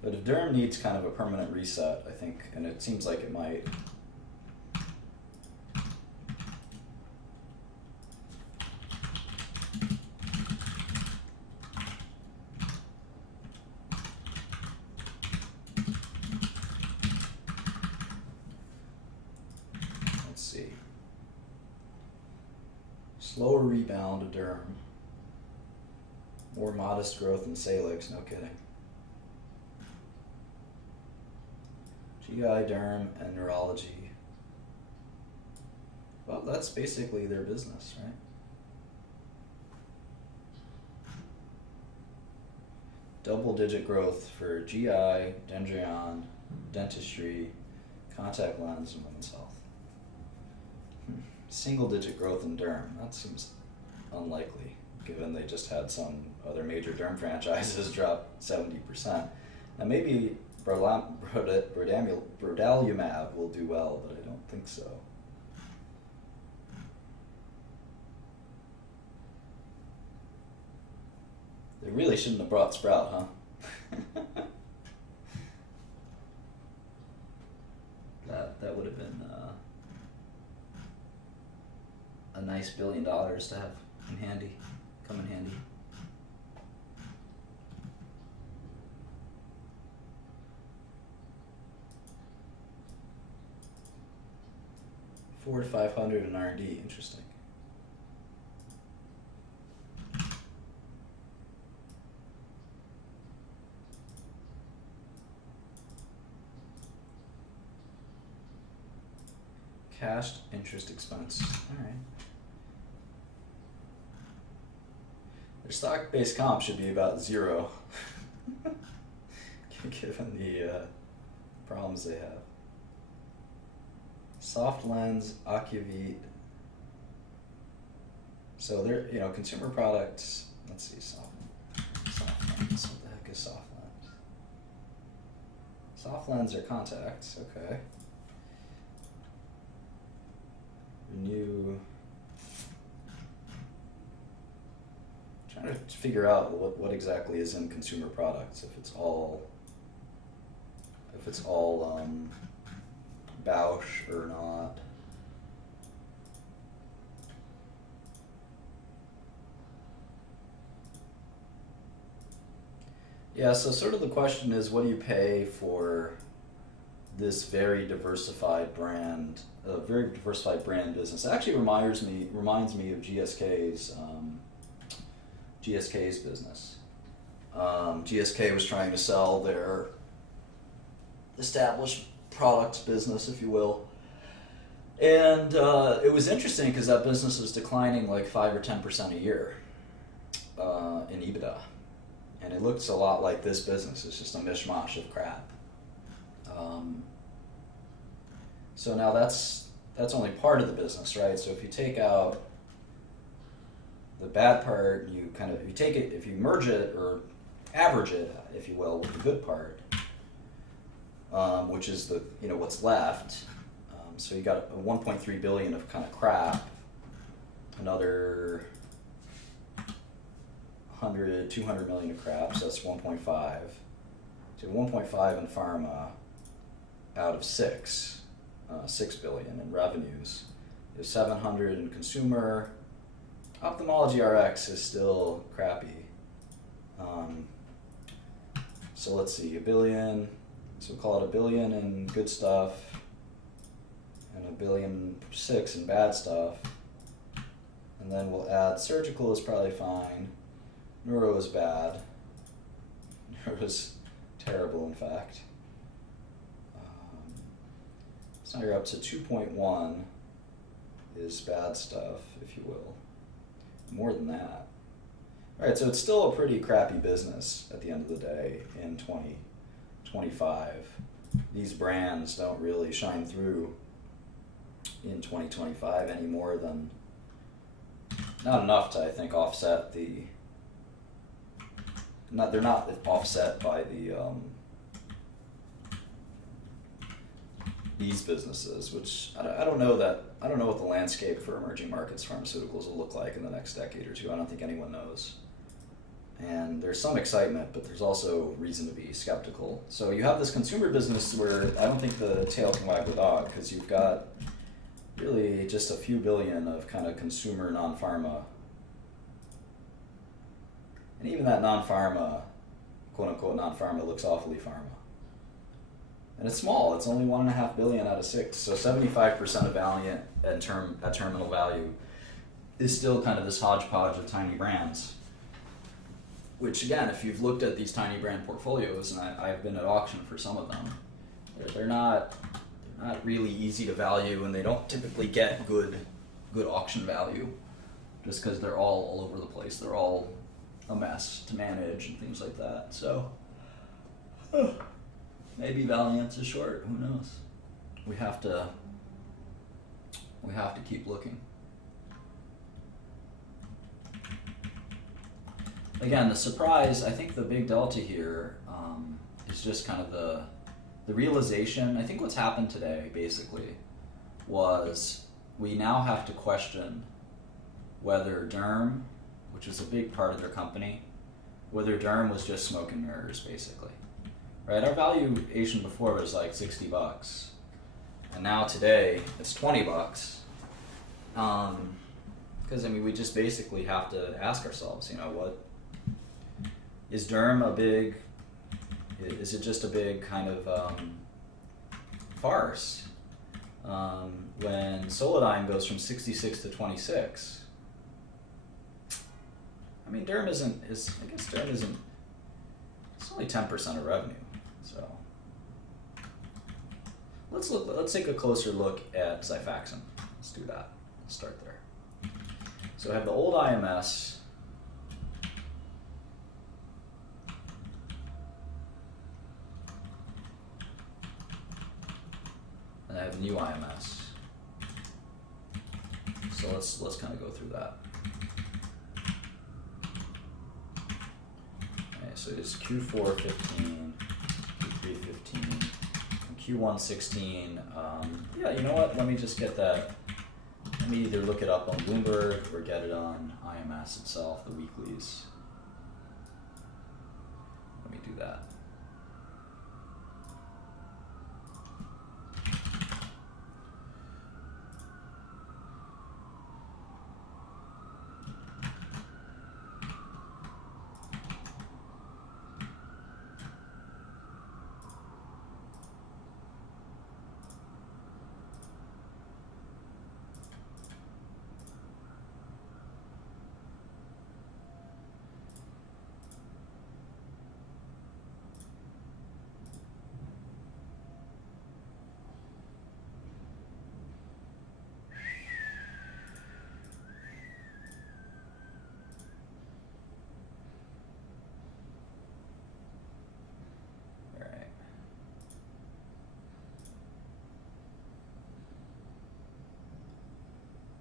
But if Derm needs kind of a permanent reset, I think, and it seems like it might. Let's see. Slower rebound of Derm. More modest growth in Salix, no kidding. GI, Derm, and Neurology. Well, that's basically their business, right? Double-digit growth for GI, Dendrion, Dentistry, Contact Lens, and Women's Health. Single-digit growth in Derm. That seems unlikely, given they just had some other major Derm franchises drop 70%. Now maybe Brodalumab will do well, but I don't think so. They really shouldn't have brought Sprout, huh? That would have been a nice $1 billion to have in handy, come in handy. $400 to $500 in R&D, interesting. Cash interest expense. All right. Their stock-based comp should be about 0, given the problems they have. Soft Lens, Ocuvite. So they're, consumer products. Let's see, soft lens. What the heck is soft lens? Soft lens are contacts. Okay. Renew. Trying to figure out what exactly is in consumer products. If it's all Bausch or not. Yeah, so sort of the question is, what do you pay for this very diversified brand business? It actually reminds me of GSK's business. GSK was trying to sell their established products business, if you will, and it was interesting because that business was declining like 5 or 10% a year in EBITDA, and it looks a lot like this business. It's just a mishmash of crap. So now that's only part of the business, right? So if you take out the bad part, if you merge it or average it, if you will, with the good part, which is what's left. So you got a 1.3 billion of kind of crap, another 200 million of crap, so that's 1.5. So 1.5 in pharma out of 6 billion in revenues. There's 700 in consumer. Ophthalmology RX is still crappy. So let's see, $1 billion. So we'll call it $1 billion in good stuff and $1.6 billion in bad stuff. And then we'll add surgical is probably fine. Neuro is bad. Neuro is terrible, in fact. So now you're up to 2.1 is bad stuff, if you will. More than that. All right, so it's still a pretty crappy business at the end of the day in 2025. These brands don't really shine through in 2025 any more than not enough to, I think, offset the. They're not offset by the these businesses, which I don't know what the landscape for emerging markets pharmaceuticals will look like in the next decade or two. I don't think anyone knows. And there's some excitement, but there's also reason to be skeptical. So you have this consumer business where I don't think the tail can wag the dog, because you've got really just a few billion of kind of consumer non-pharma. And even that non-pharma, quote-unquote non-pharma, looks awfully pharma. And it's small. It's only 1.5 billion out of 6. So 75% of Valeant at terminal value is still kind of this hodgepodge of tiny brands. Which again, if you've looked at these tiny brand portfolios, and I've been at auction for some of them, they're not really easy to value, and they don't typically get good auction value, just because they're all over the place. They're all a mess to manage and things like that. So maybe Valeant's is short. Who knows? We have to keep looking. Again, the surprise, I think the big delta here is just kind of the realization. I think what's happened today, basically, was we now have to question whether Derm, which was a big part of their company, whether Derm was just smoke and mirrors, basically. Right? Our valuation before was like $60. And now today, it's $20. Because, I mean, we just basically have to ask ourselves, what is Derm is it just a big kind of farce when Solidyne goes from 66 to 26? I mean, Derm isn't, it's only 10% of revenue, so. Let's take a closer look at Xifaxan. Let's do that, let's start there. So I have the old IMS, and I have new IMS. So let's kind of go through that. Okay, so it's Q4 15, Q3 15, and Q1 16. Yeah, you know what? Let me just get that. Let me either look it up on Bloomberg or get it on IMS itself, the weeklies. Let me do that.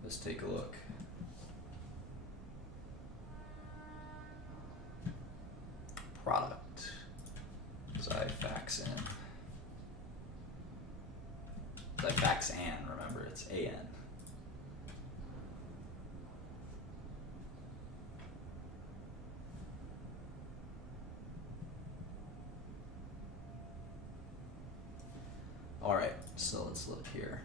Let's take a look. Product. Xifaxan. Xifaxan, remember, it's AN. All right, so let's look here.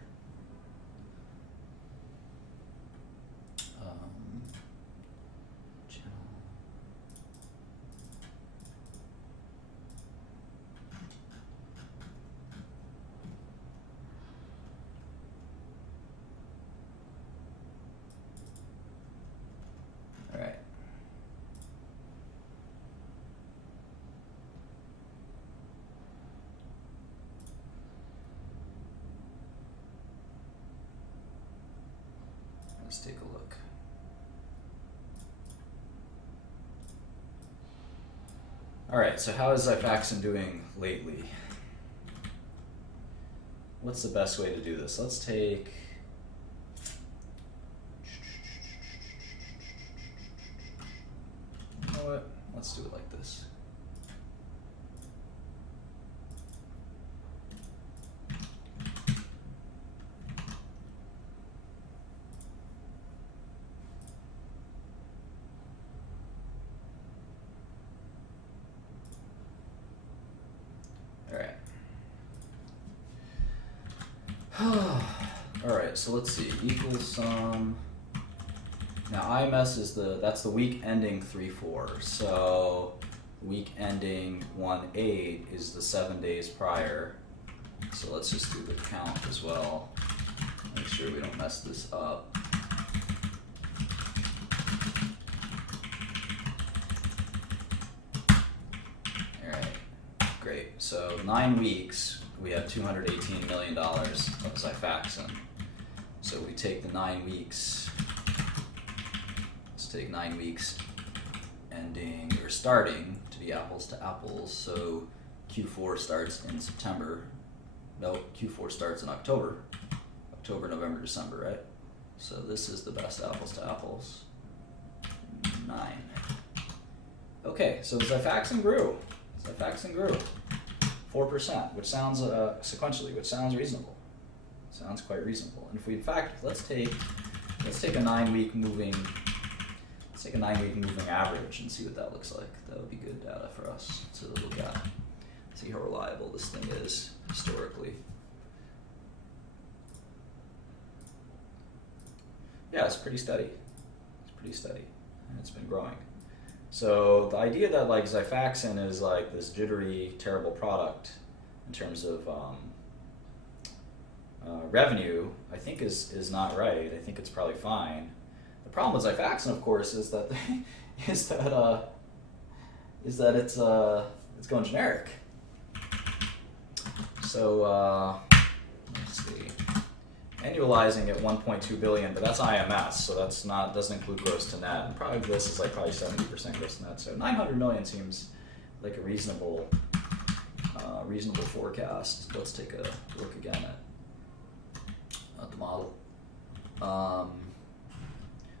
Let's take a look. All right, so how is Xifaxan doing lately? What's the best way to do this? Let's take what? Let's do it like this. Alright, so let's see, equals sum. Now IMS is that's the week ending 3/4, so week ending 1/8 is the 7 days prior. So let's just do the count as well. Make sure we don't mess this up. Alright, great. So 9 weeks, we have $218 million of Xifaxan. So we take the 9 weeks, let's take 9 weeks ending, or starting to be apples to apples. So Q4 starts in September. No, Q4 starts in October. October, November, December, right? So this is the best apples to apples. 9. Okay, so Xifaxan grew. Xifaxan grew 4%, which sounds sequentially, which sounds reasonable. Sounds quite reasonable. And if we, in fact, let's take a 9 week moving average and see what that looks like. That would be good data for us to look at. See how reliable this thing is historically. Yeah, it's pretty steady. It's pretty steady, and it's been growing. So the idea that like Xifaxan is like this jittery, terrible product in terms of revenue, I think is not right. I think it's probably fine. The problem with Xifaxan, of course, is that it's going generic. So let's see, annualizing at 1.2 billion, but that's IMS, so doesn't include gross to net. And probably this is like probably 70% gross to net. So 900 million seems like a reasonable forecast. Let's take a look again at the model.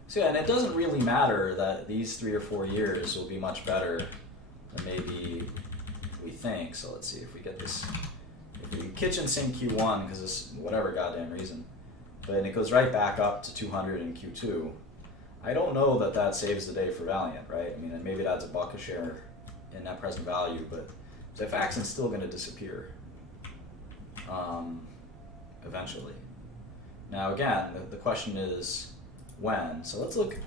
So yeah, and it doesn't really matter that these 3 or 4 years will be much better than maybe we think. So let's see if we get this. If we kitchen sink Q1 because this whatever goddamn reason, but it goes right back up to 200 in Q2. I don't know that saves the day for Valeant, right? I mean, and maybe that's $1 a share in net present value, but Xifaxan's still going to disappear eventually. Now again, the question is when. So let's look at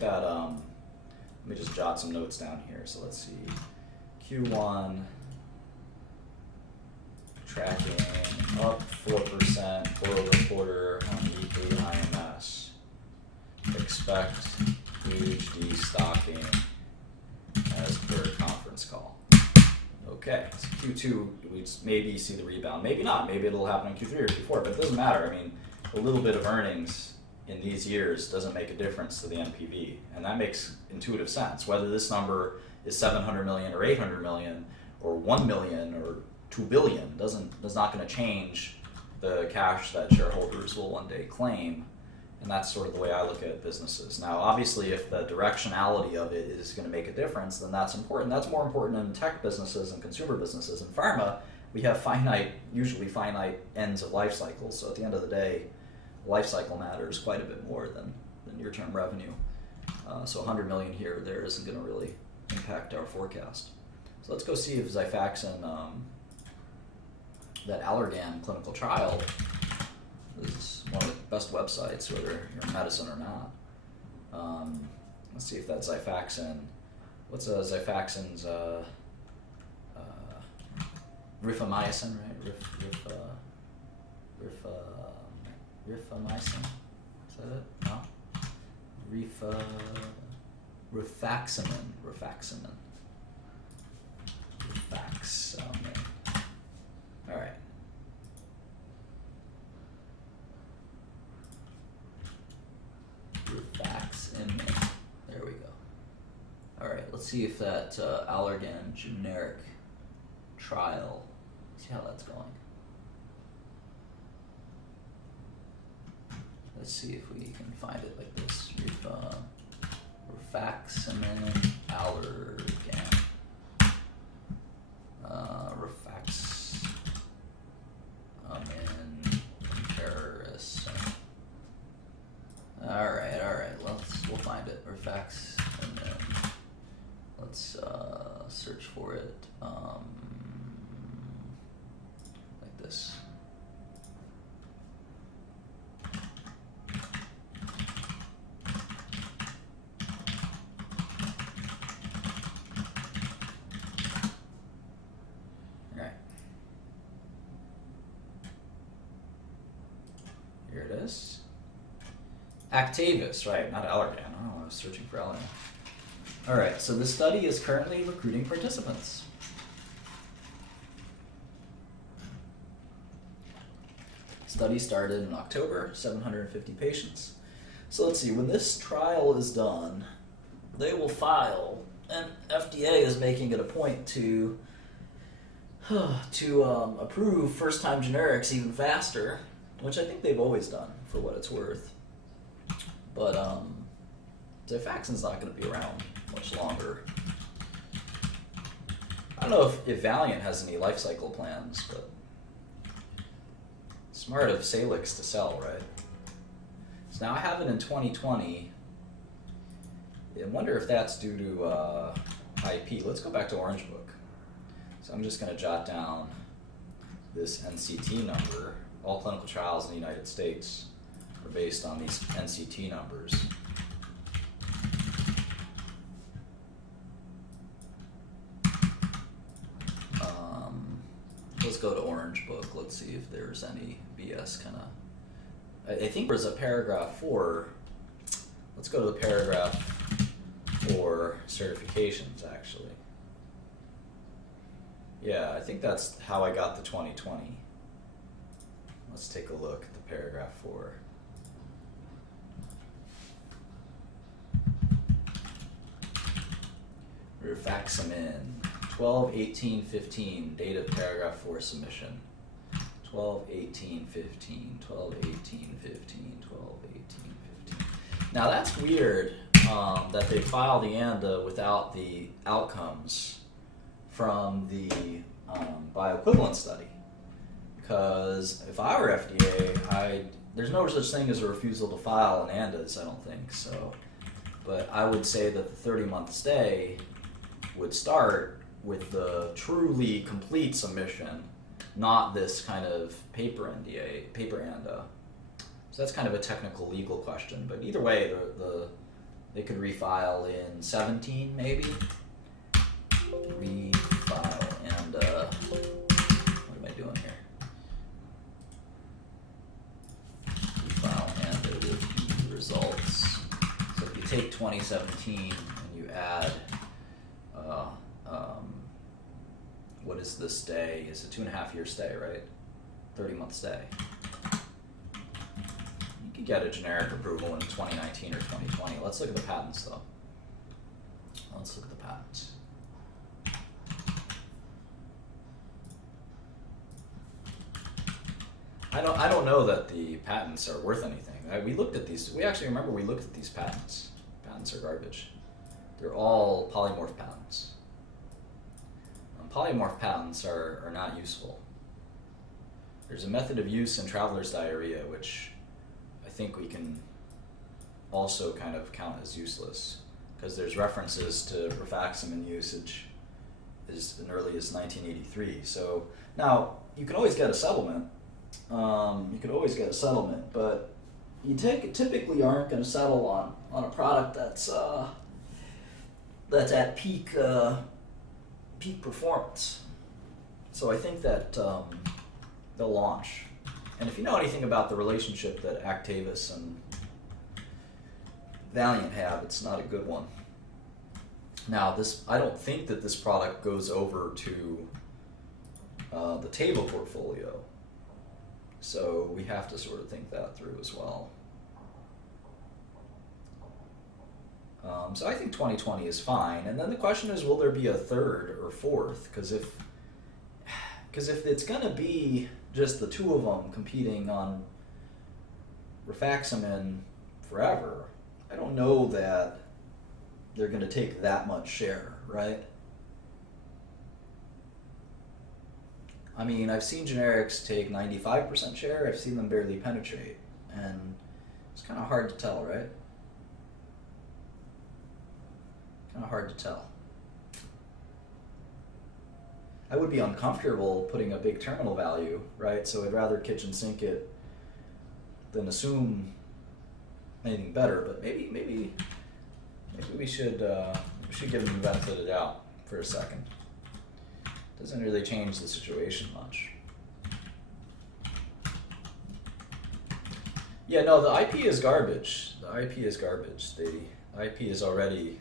that. Let me just jot some notes down here. So let's see, Q1 tracking up 4% quarter-over-quarter on weekly IMS. Expect huge destocking as per conference call. Okay, so Q2 we maybe see the rebound, maybe not. Maybe it'll happen in Q3 or Q4, but it doesn't matter. I mean, a little bit of earnings in these years doesn't make a difference to the NPV, and that makes intuitive sense. Whether this number is 700 million or 800 million or 1 million or 2 billion is not going to change the cash that shareholders will one day claim, and that's sort of the way I look at businesses. Now, obviously, if the directionality of it is going to make a difference, then that's important. That's more important in tech businesses and consumer businesses. In pharma, we have usually finite ends of life cycles. So at the end of the day, life cycle matters quite a bit more than near-term revenue. So 100 million here or there isn't going to really impact our forecast. So let's go see if Xifaxan, that Allergan clinical trial, is one of the best websites, whether you're in medicine or not. Let's see if that Xifaxan, what's Xifaxan's rifamycin, right? Rifamycin, is that it? No? Rifaximin. All right. Rifaximin. There we go. All right. Let's see if that Allergan generic trial. See how that's going. Let's see if we can find it like this. rifaximin allergan. Rifaximin comparison. All right. We'll find it. Rifaximin. Let's search for it. Like this. Here it is. Actavis, right, not Allergan. Oh, I was searching for Allergan. All right, so this study is currently recruiting participants. Study started in October, 750 patients. So let's see, when this trial is done, they will file, and FDA is making it a point to approve first-time generics even faster, which I think they've always done, for what it's worth. But Xifaxan's not going to be around much longer. I don't know if Valeant has any life cycle plans, but smart of Salix to sell, right? So now I have it in 2020. I wonder if that's due to IP. Let's go back to Orange Book. So I'm just going to jot down this NCT number. All clinical trials in the United States are based on these NCT numbers. Let's go to Orange Book. Let's see if there's any BS kind of. I think there's a paragraph 4. Let's go to the paragraph for certifications, actually. Yeah, I think that's how I got the 2020. Let's take a look at the paragraph 4. Rifaximin, 12/18/15, date of paragraph 4 submission. 12/18/15, 12/18/15, 12/18/15. Now that's weird that they filed the ANDA without the outcomes from the bioequivalence study. Because if I were FDA, there's no such thing as a refusal to file an ANDAs, I don't think so. But I would say that the 30-month stay would start with the truly complete submission, not this kind of paper ANDA. So that's kind of a technical legal question. But either way, they could refile in 17 maybe. Refile ANDA. What am I doing here? Refile ANDA with the results. So if you take 2017 and you add what is the stay? It's a 2.5-year stay, right? 30-month stay. You could get a generic approval in 2019 or 2020. Let's look at the patents, though. Let's look at the patents. I don't know that the patents are worth anything. We looked at these. We actually remember we looked at these patents. Patents are garbage. They're all polymorph patents. Polymorph patents are not useful. There's a method of use in traveler's diarrhea, which I think we can also kind of count as useless, because there's references to rifaximin usage as early as 1983. So now you can always get a settlement. But you typically aren't going to settle on a product that's at peak performance. So I think that they'll launch. And if you know anything about the relationship that Actavis and Valeant have, it's not a good one. Now, I don't think that this product goes over to the Teva portfolio. So we have to sort of think that through as well. So I think 2020 is fine. And then the question is, will there be a third or fourth? Because if it's going to be just the two of them competing on rifaximin forever, I don't know that they're going to take that much share, right? I mean, I've seen generics take 95% share, I've seen them barely penetrate, and it's kind of hard to tell, right? Kind of hard to tell. I would be uncomfortable putting a big terminal value, right? So I'd rather kitchen sink it than assume anything better, but maybe we should give them the benefit of the doubt for a second. Doesn't really change the situation much. Yeah, no, the IP is garbage. The IP is garbage. The IP is already...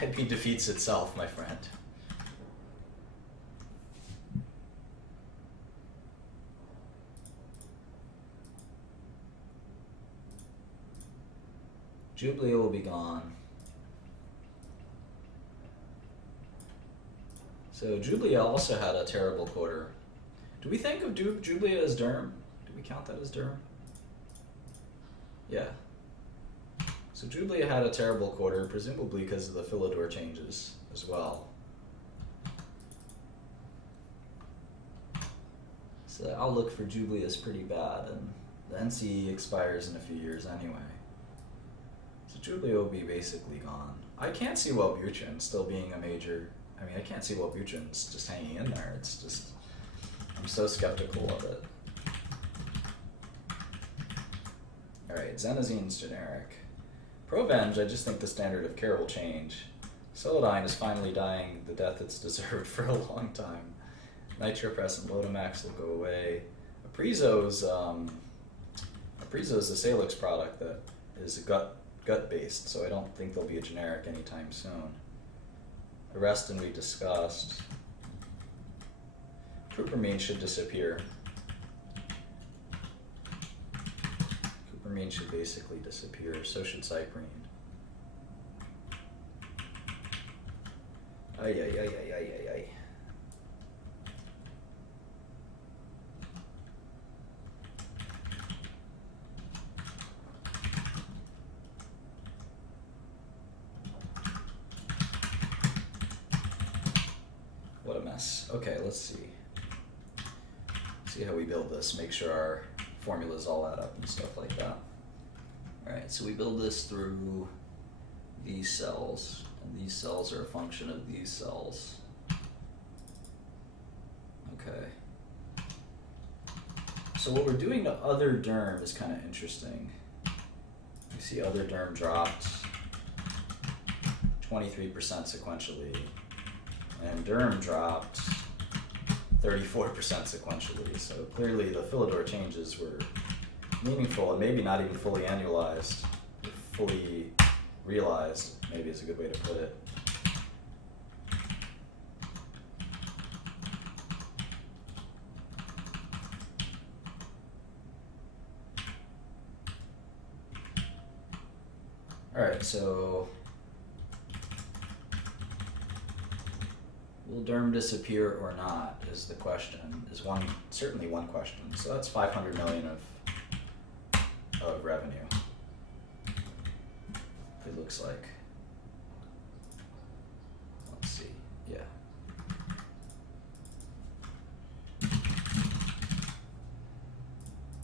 IP defeats itself, my friend. Jubilee will be gone. So Jubilee also had a terrible quarter. Do we think of Jubilee as Derm? Do we count that as Derm? Yeah. So Jubilee had a terrible quarter, presumably because of the Philidor changes as well. So the outlook for Jubilee is pretty bad, and the NC expires in a few years anyway. So Jubilee will be basically gone. I can't see Wellbutrin still being a major... I mean, I can't see Wellbutrin's just hanging in there. It's just... I'm so skeptical of it. Alright, Xenozine's generic. Provenge, I just think the standard of care will change. Celadine is finally dying the death it's deserved for a long time. Nitropress and Lotamax will go away. Aprizo's the Salix product that is gut-based, so I don't think there'll be a generic anytime soon. Arrestin we discussed. Cupramine should disappear. Cupramine should basically disappear, so should Cyprine. Ay, ay, ay, ay, ay, ay, ay. What a mess. Okay, let's see. See how we build this, make sure our formulas all add up and stuff like that. Alright, so we build this through these cells, and these cells are a function of these cells. Okay. So what we're doing to other derm is kind of interesting. You see other derm dropped 23% sequentially, and derm dropped 34% sequentially. So clearly the Philidor changes were meaningful and maybe not even fully annualized, or fully realized, maybe is a good way to put it. Alright, so will derm disappear or not is the question, certainly one question. So that's 500 million of revenue, it looks like. Let's see, yeah.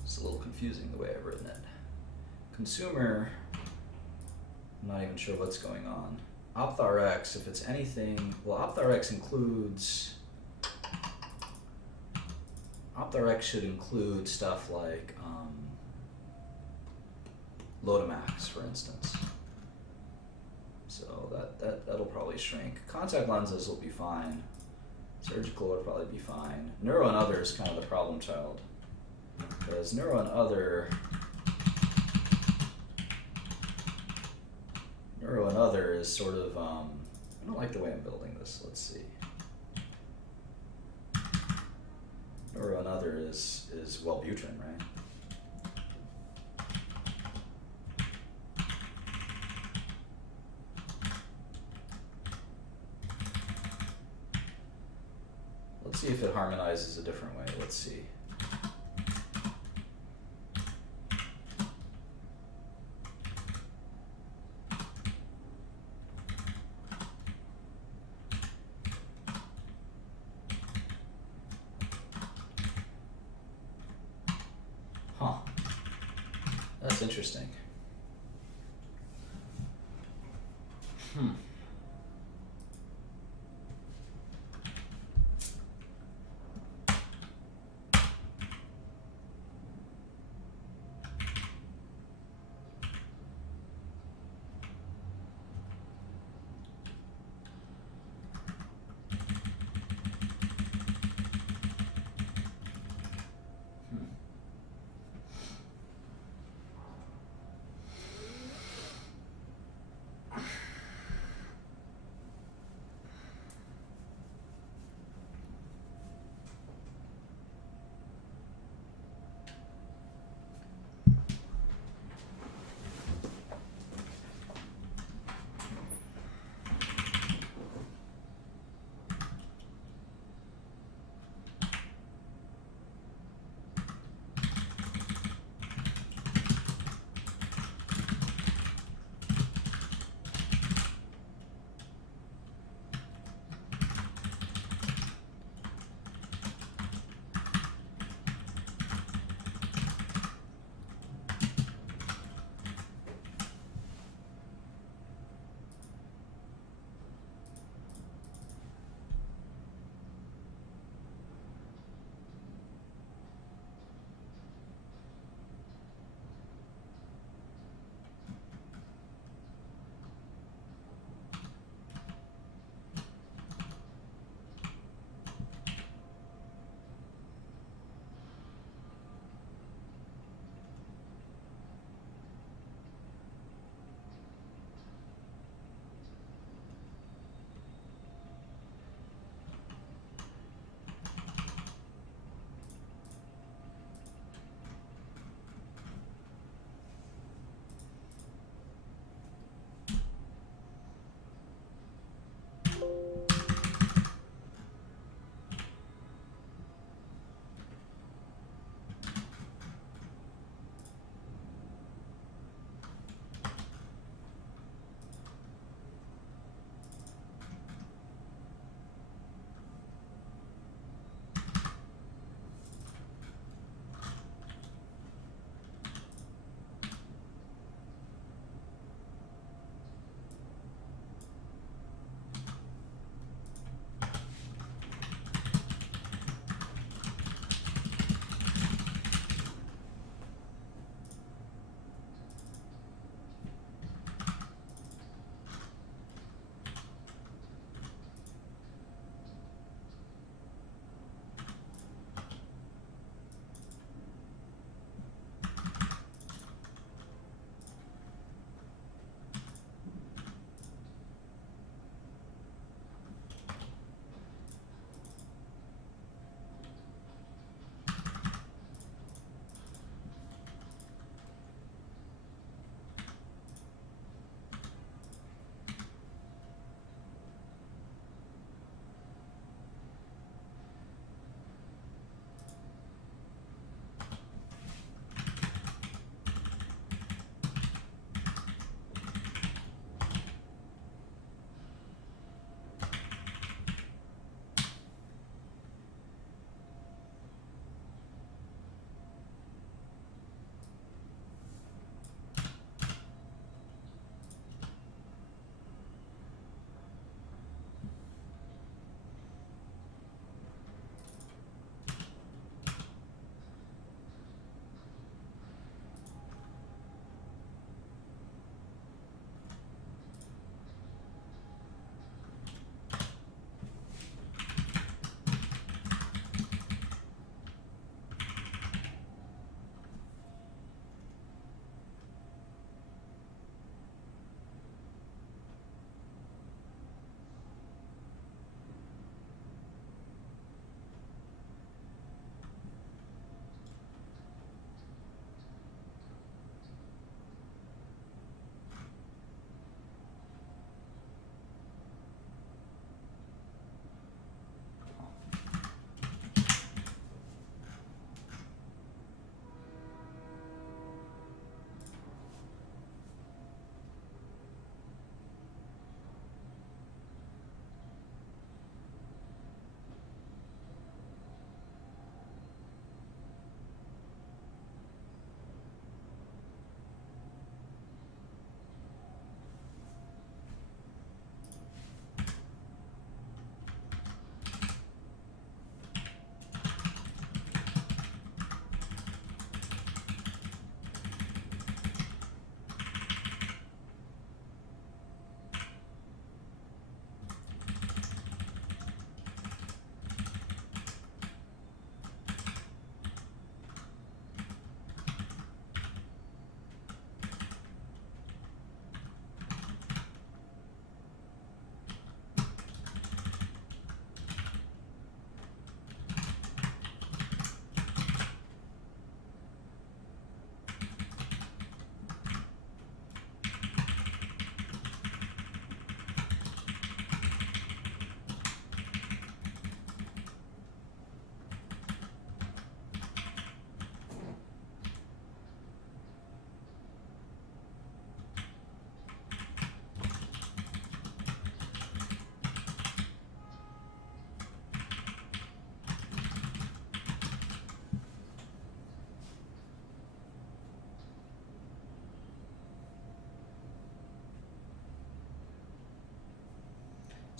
It's a little confusing the way I've written it. Consumer, I'm not even sure what's going on. OptRx, if it's anything, well, OptRx should include stuff like Lotamax, for instance. So that'll probably shrink. Contact lenses will be fine. Surgical will probably be fine. Neuro and other is kind of the problem child, because neuro and other is sort of, I don't like the way I'm building this. Let's see. Neuro and other is Wellbutrin, right? Let's see if it harmonizes a different way. Let's see. That's interesting. Hmm.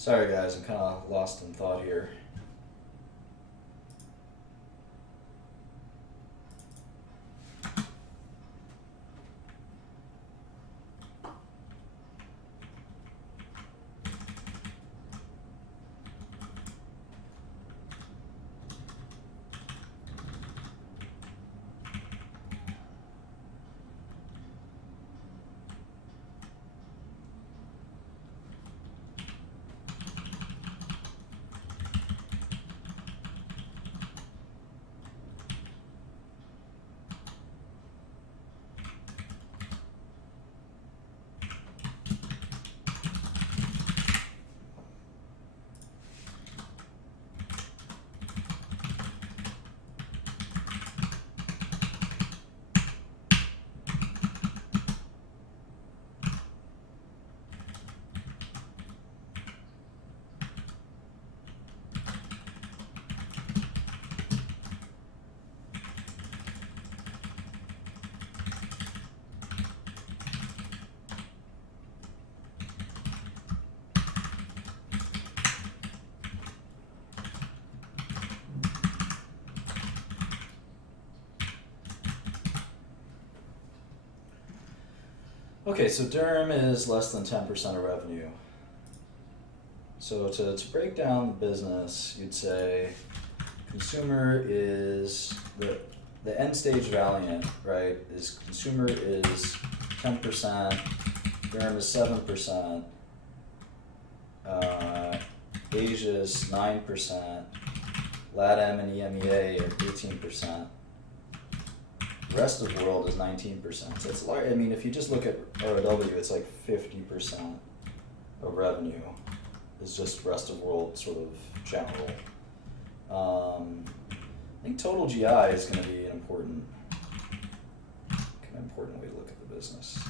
Sorry guys, I'm kind of lost in thought here. Okay, so Durham is less than 10% of revenue. So to break down the business, you'd say consumer is the end stage Valeant, right? Is consumer is 10%, Durham is 7%, Asia is 9%, LATAM and EMEA are 18%. The rest of the world is 19%. So it's large. I mean, if you just look at ROW, it's like 50% of revenue is just rest of world sort of general. I think total GI is going to be an important way to look at the business.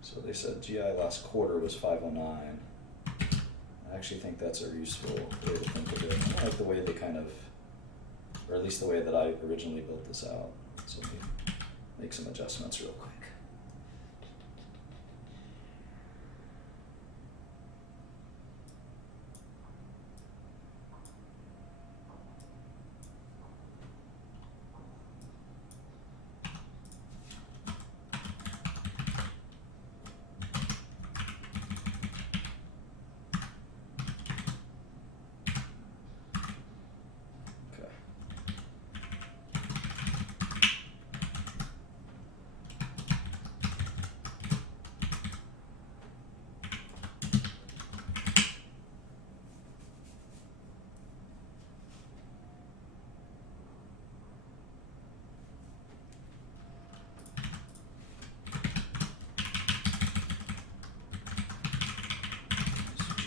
So they said GI last quarter was 509. I actually think that's a useful way to think of it. I like the way they kind of, or at least the way that I originally built this out. So let me make some adjustments real quick.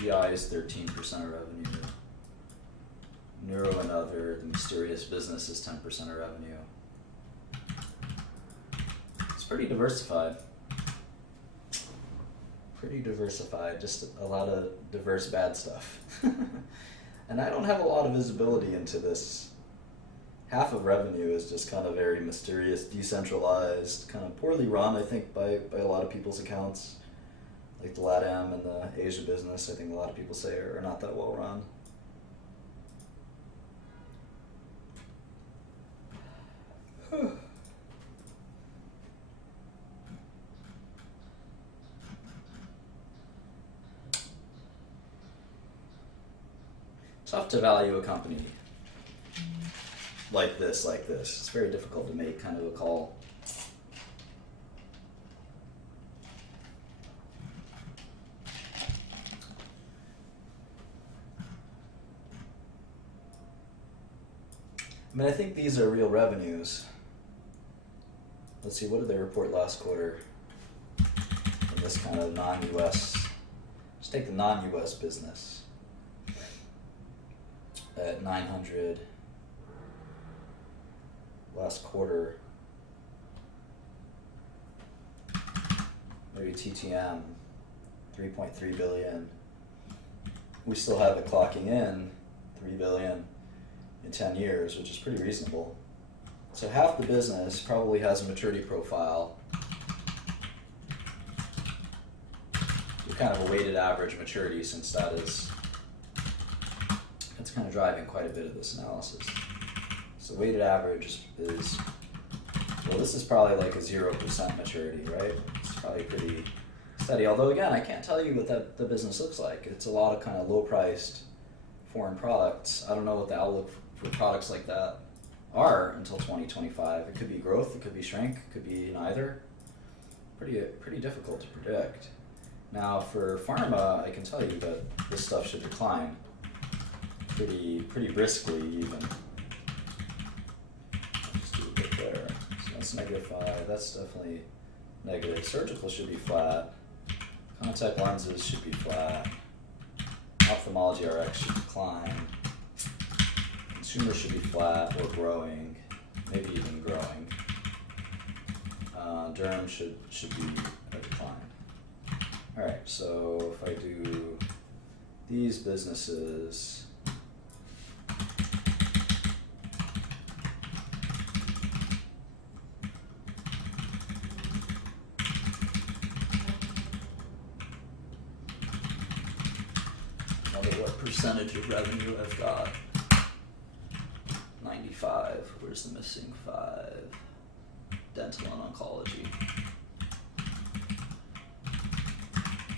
GI is 13% of revenue. Neuro and other, the mysterious business is 10% of revenue. It's pretty diversified. Just a lot of diverse bad stuff. And I don't have a lot of visibility into this. Half of revenue is just kind of very mysterious, decentralized, kind of poorly run, I think, by a lot of people's accounts. Like the LATAM and the Asia business, I think a lot of people say are not that well run. Tough to value a company like this. It's very difficult to make kind of a call. I mean, I think these are real revenues. Let's see, what did they report last quarter? In this kind of non-US, let's take the non-US business at 900 last quarter. Maybe TTM, 3.3 billion. We still have it clocking in 3 billion in 10 years, which is pretty reasonable. So half the business probably has a maturity profile. Kind of a weighted average maturity, since that is That's kind of driving quite a bit of this analysis. So weighted average is, well, this is probably like a 0% maturity, right? It's probably pretty steady. Although again, I can't tell you what the business looks like. It's a lot of kind of low-priced foreign products. I don't know what the outlook for products like that are until 2025. It could be growth, it could be shrink, it could be neither. Pretty difficult to predict. Now for pharma, I can tell you that this stuff should decline pretty briskly even. I'll just do a bit there. So that's -5. That's definitely negative. Surgical should be flat. Contact lenses should be flat. Ophthalmology RX should decline. Consumer should be flat or growing, maybe even growing. Derm should be a decline. All right, so if I do these businesses, what percentage of revenue I've got. 95. Where's the missing 5? Dental and oncology.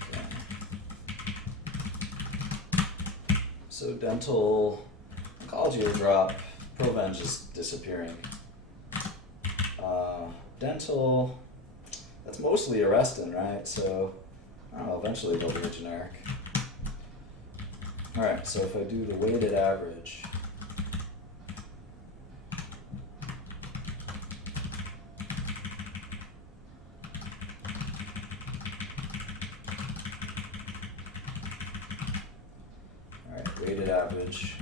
Okay. So dental, oncology will drop. Proven's just disappearing. Dental, that's mostly Arrestin, right? So I don't know. Eventually they'll be a generic. All right. So if I do the weighted average. Weighted average.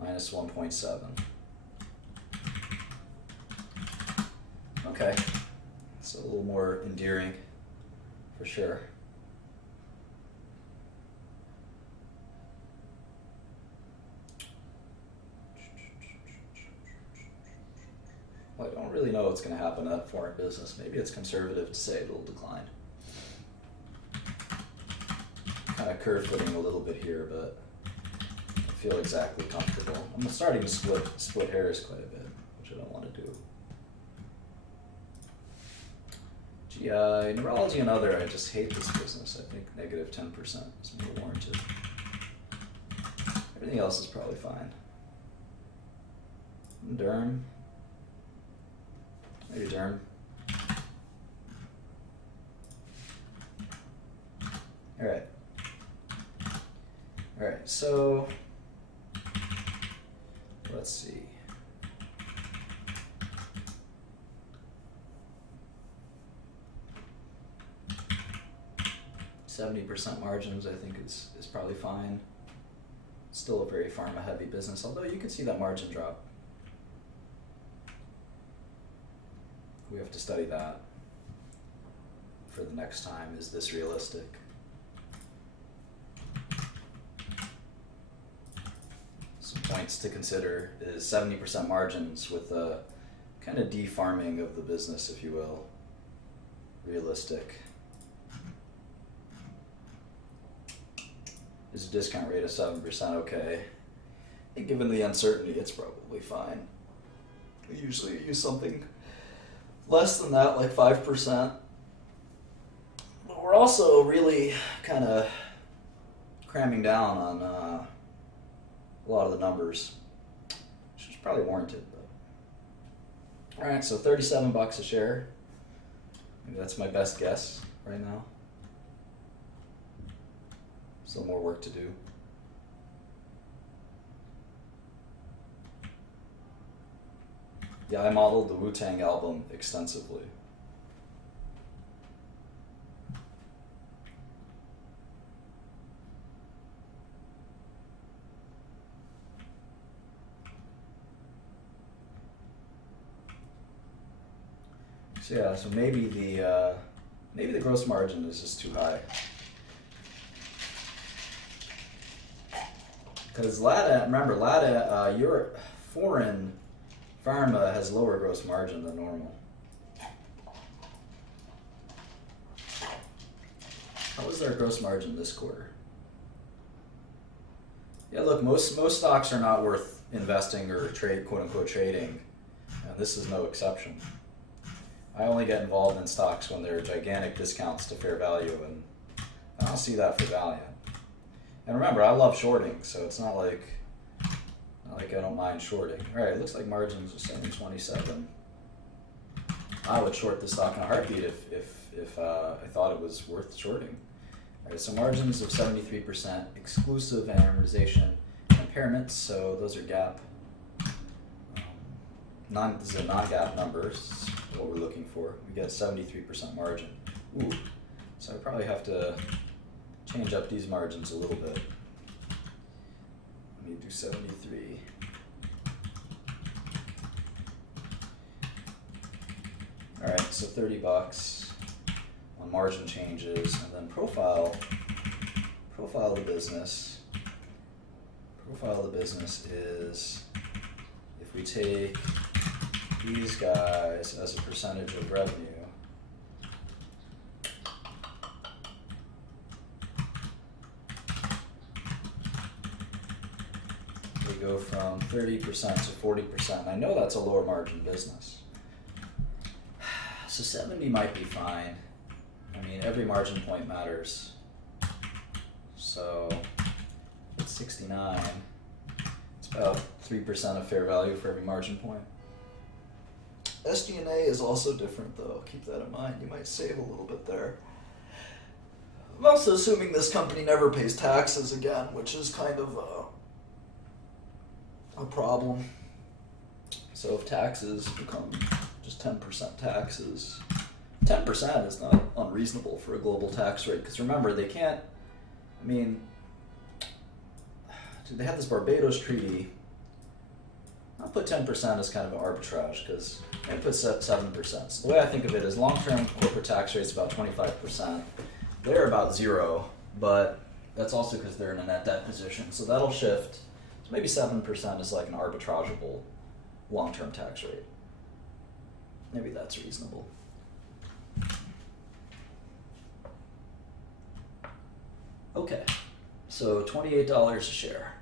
-1.7. Okay, so a little more endearing for sure. Well, I don't really know what's going to happen to that foreign business. Maybe it's conservative to say it'll decline. Kind of curve fitting a little bit here, but I feel exactly comfortable. I'm starting to split hairs quite a bit, which I don't want to do. GI, neurology and other, I just hate this business. I think -10% is more warranted. Everything else is probably fine. Derm. Maybe derm. Alright. Alright, so let's see. %70 margins I think is probably fine. Still a very pharma heavy business, although you could see that margin drop. We have to study that for the next time. Is this realistic? Some points to consider is 70% margins with a kind of de-farming of the business, if you will. Realistic. Is a discount rate of 7% okay? And given the uncertainty, it's probably fine. We usually use something less than that, like 5%. But we're also really kind of cramming down on a lot of the numbers, which is probably warranted. But. All right, so $37 a share. Maybe that's my best guess right now. Still more work to do. Yeah, I modeled the Wu-Tang album extensively. So yeah, so maybe the gross margin is just too high. Because LATA, your foreign pharma has lower gross margin than normal. was our gross margin this quarter? Yeah, look, most stocks are not worth investing or trade, quote unquote trading, and this is no exception. I only get involved in stocks when there are gigantic discounts to fair value, and I don't see that for Valeant. And remember, I love shorting, so it's not like I don't mind shorting. All right, it looks like margins are saying 27. I would short this stock in a heartbeat if I thought it was worth shorting. All right, so margins of 73%, exclusive amortization and impairments. So those are GAAP. This is a non-GAAP number. This is what we're looking for. We get 73% margin. Ooh, so I probably have to change up these margins a little bit. Let me do 73. All right, so $30 on margin changes, and then profile of the business. Profile of the business is if we take these guys as a percentage of revenue. We go from 30% to 40%, and I know that's a lower margin business. So 70 might be fine. I mean, every margin point matters. So it's 69. It's about 3% of fair value for every margin point. SG&A is also different though. Keep that in mind. You might save a little bit there. I'm also assuming this company never pays taxes again, which is kind of a problem. So if taxes become just 10% taxes, 10% is not unreasonable for a global tax rate, because remember, they can't, I mean, they have this Barbados treaty. I'll put 10% as kind of an arbitrage, because they put 7%. So the way I think of it is long-term corporate tax rate's about 25%. They're about 0, but that's also because they're in a net debt position, so that'll shift. So maybe 7% is like an arbitrageable long-term tax rate. Maybe that's reasonable. Okay, so $28 a share.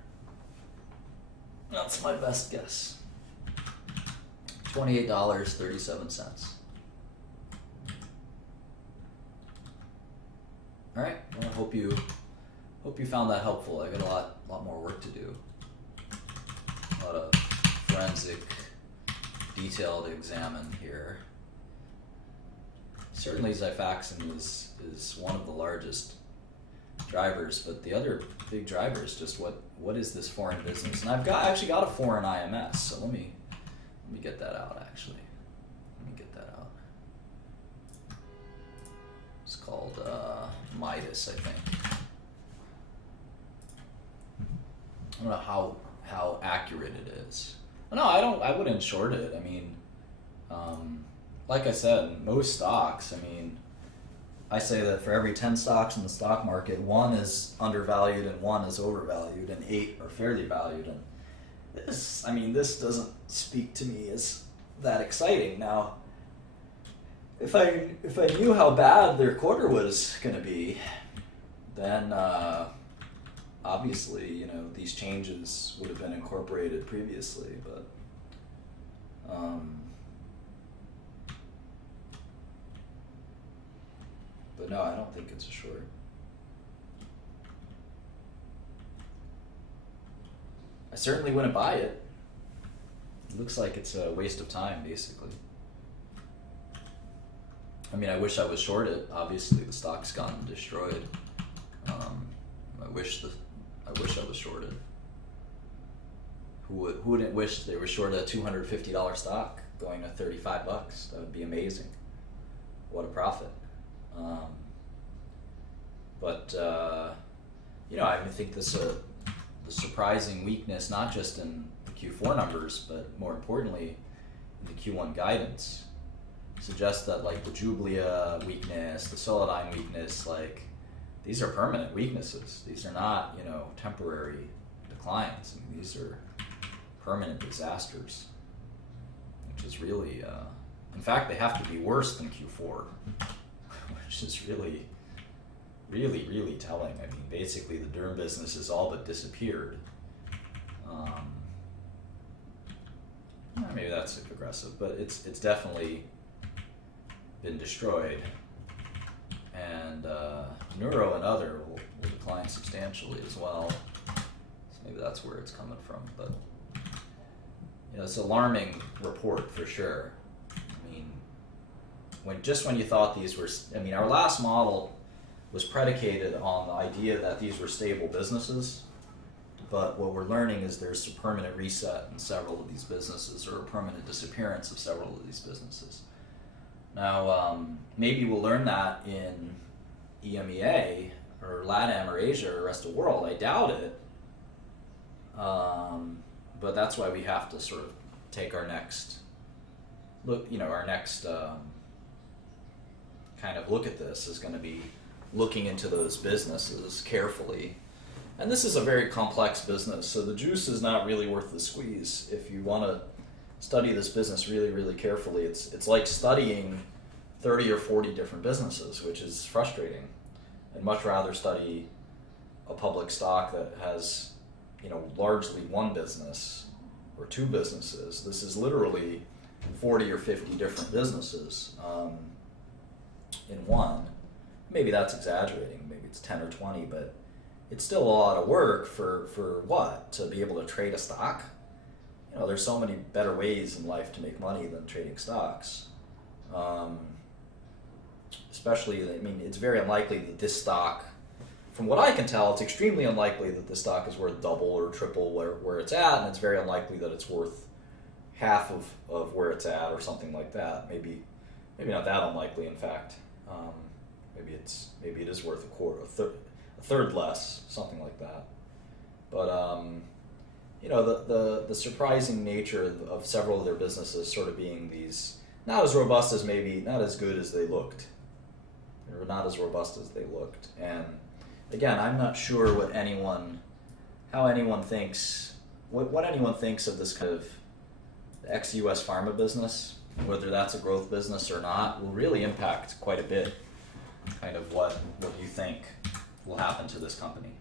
That's my best guess. $28.37. All right. Well, I hope you found that helpful. I got a lot more work to do. A lot of forensic detail to examine here. Certainly, Xifaxan is one of the largest drivers, but the other big driver is just what is this foreign business? And I've actually got a foreign IMS, so let me get that out. Actually, let me get that out. It's called Midas, I think. I don't know how accurate it is. No, I wouldn't short it. I mean, like I said, most stocks, I mean, I say that for every 10 stocks in the stock market, 1 is undervalued and 1 is overvalued and 8 are fairly valued. And this doesn't speak to me as that exciting. Now, if I knew how bad their quarter was going to be, then obviously, these changes would have been incorporated previously, but no, I don't think it's a short. I certainly wouldn't buy it. It looks like it's a waste of time, basically. I mean, I wish I was short it. Obviously, the stock's gotten destroyed. I wish I was shorted. Who wouldn't wish they were short a $250 stock going to $35? That would be amazing. What a profit. I think the surprising weakness, not just in the Q4 numbers, but more importantly, in the Q1 guidance, suggests that like the Jublia weakness, the Solidigm weakness, like these are permanent weaknesses. These are not, temporary declines. I mean, these are permanent disasters, which is really, in fact, they have to be worse than Q4, which is really really, really telling. I mean, basically the derm business has all but disappeared. Maybe that's aggressive, but it's definitely been destroyed. And neuro and other will decline substantially as well. So maybe that's where it's coming from. But it's an alarming report for sure. I mean, when you thought these were, our last model was predicated on the idea that these were stable businesses. But what we're learning is there's a permanent reset in several of these businesses, or a permanent disappearance of several of these businesses. Now, maybe we'll learn that in EMEA or LATAM or Asia or rest of the world. I doubt it. But that's why we have to sort of take our next look, our next kind of look at this is going to be looking into those businesses carefully. And this is a very complex business, so the juice is not really worth the squeeze. If you want to study this business really, really carefully, it's like studying 30 or 40 different businesses, which is frustrating. I'd much rather study a public stock that has, largely one business or two businesses. This is literally 40 or 50 different businesses in one. Maybe that's exaggerating, maybe it's 10 or 20, but it's still a lot of work for what? To be able to trade a stock? There's so many better ways in life to make money than trading stocks. Especially, it's very unlikely that this stock, from what I can tell, it's extremely unlikely that this stock is worth double or triple where it's at, and it's very unlikely that it's worth half of where it's at or something like that. Maybe not that unlikely, in fact. Maybe it is worth a third less, something like that. But the surprising nature of several of their businesses sort of being these not as robust as maybe not as good as they looked, or not as robust as they looked. And again, I'm not sure how anyone thinks of this kind of ex-US pharma business, whether that's a growth business or not, will really impact quite a bit kind of what you think will happen to this company.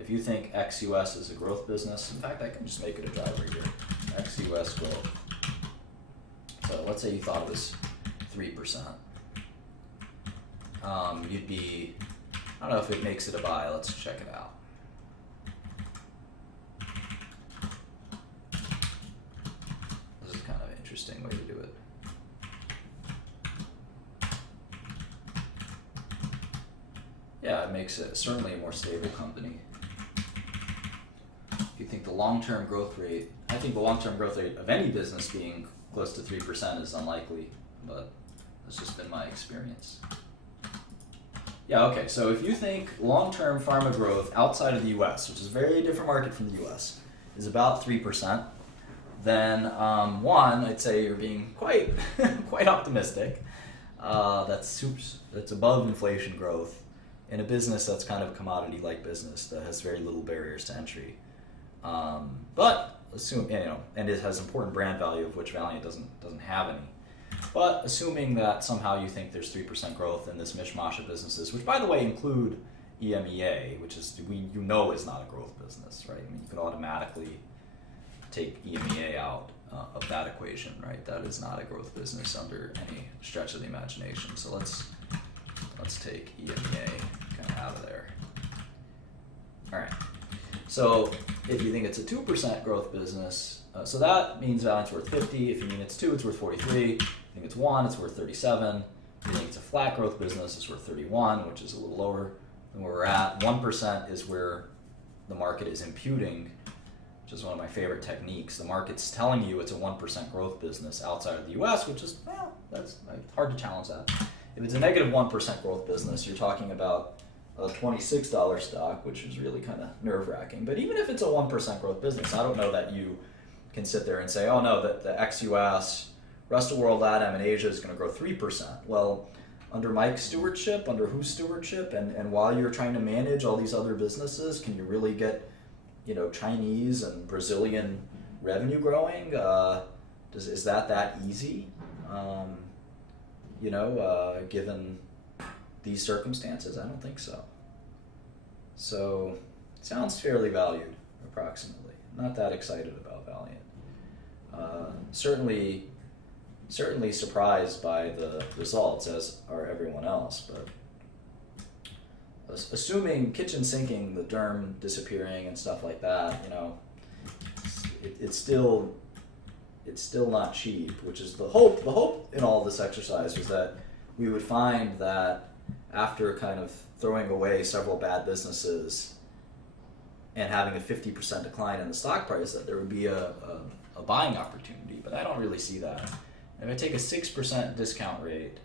If you think ex-US is a growth business, in fact, I can just make it a driver here. Ex-US growth. So let's say you thought it was 3%. You'd be, I don't know if it makes it a buy. Let's check it out. This is kind of an interesting way to do it. Yeah, it makes it certainly a more stable company. If you think the long-term growth rate, I think the long-term growth rate of any business being close to 3% is unlikely, but that's just been my experience. Yeah, okay, so if you think long-term pharma growth outside of the US, which is a very different market from the US, is about 3%, then one, I'd say you're being quite optimistic. That's above inflation growth in a business that's kind of a commodity-like business that has very little barriers to entry. But assume, and it has important brand value, of which Valeant doesn't have any. But assuming that somehow you think there's 3% growth in this mishmash of businesses, which by the way include EMEA, which is is not a growth business, right? You could automatically take EMEA out of that equation, right? That is not a growth business under any stretch of the imagination. So let's take EMEA kind of out of there. All right. So if you think it's a 2% growth business, so that means Valeant's worth 50. If you mean it's 2, it's worth 43. If you think it's 1, it's worth 37. If you think it's a flat growth business, it's worth 31, which is a little lower than where we're at. 1% is where the market is imputing, which is one of my favorite techniques. The market's telling you it's a 1% growth business outside of the US, which is, that's hard to challenge that. If it's a negative 1% growth business, you're talking about a $26 stock, which is really kind of nerve-wracking. But even if it's a 1% growth business, I don't know that you can sit there and say, oh no, that the ex-US, rest of the world, LATAM, and Asia is going to grow 3%. Well, under Mike's stewardship, under whose stewardship, and while you're trying to manage all these other businesses, can you really get, Chinese and Brazilian revenue growing? Is that easy? Given these circumstances, I don't think so. So, sounds fairly valued, approximately. Not that excited about Valeant. Certainly surprised by the results, as are everyone else, but assuming kitchen sinking, the derm disappearing and stuff like that, it's still not cheap, which is the hope. The hope in all this exercise was that we would find that after kind of throwing away several bad businesses and having a 50% decline in the stock price, that there would be a buying opportunity, but I don't really see that. If I take a 6% discount rate,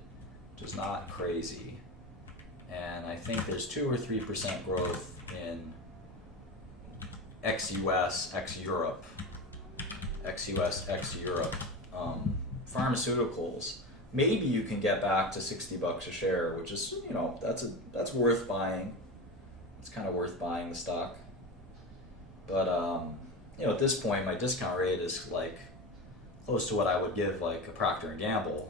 which is not crazy, and I think there's 2 or 3% growth in ex-US, ex-Europe, pharmaceuticals, maybe you can get back to $60 a share, which is, that's worth buying. It's kind of worth buying the stock. But, at this point, my discount rate is like close to what I would give like a Procter & Gamble,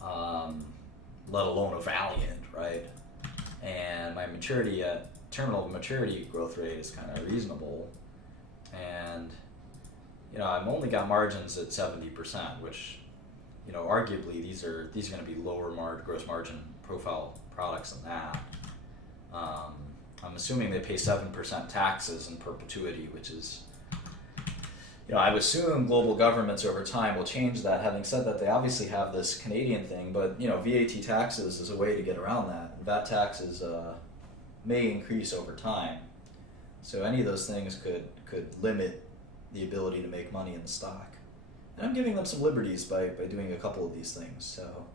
let alone a Valeant, right? And my terminal maturity growth rate is kind of reasonable. And, I've only got margins at 70%, which, arguably these are going to be lower gross margin profile products than that. I'm assuming they pay 7% taxes in perpetuity, which is, I would assume global governments over time will change that. Having said that, they obviously have this Canadian thing, but VAT taxes is a way to get around that. VAT taxes may increase over time, so any of those things could limit the ability to make money in the stock. And I'm giving them some liberties by doing a couple of these things. So,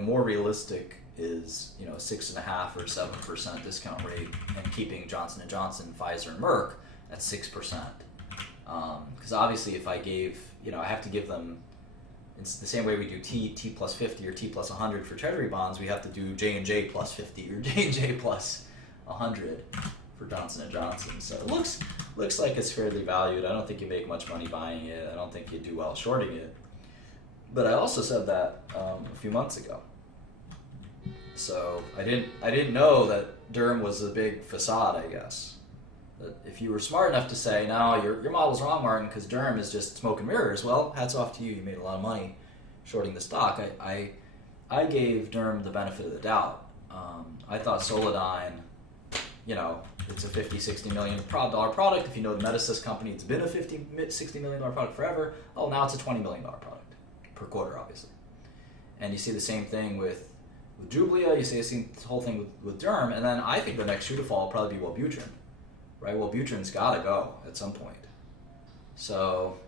more realistic is a 6.5% or 7% discount rate, and keeping Johnson & Johnson, Pfizer, and Merck at 6%. Because obviously, if I gave, I have to give them. It's the same way we do T plus 50 or T plus 100 for Treasury bonds. We have to do J&J plus 50 or J&J plus 100 for Johnson & Johnson. So it looks like it's fairly valued. I don't think you make much money buying it. I don't think you do well shorting it. But I also said that a few months ago. So I didn't know that derm was a big facade, I guess. That if you were smart enough to say, no, your model's wrong, Martin, because derm is just smoke and mirrors, well, hats off to you. You made a lot of money shorting the stock. I gave derm the benefit of the doubt. I thought Solidyne, it's a $50-60 million product. If you know the Medicis company, it's been a $50-60 million product forever. Oh, now it's a $20 million product per quarter, obviously. And you see the same thing with Jublia. You see the whole thing with derm. And then I think the next shoe to fall will probably be Wellbutrin. Right? Wellbutrin's got to go at some point. So,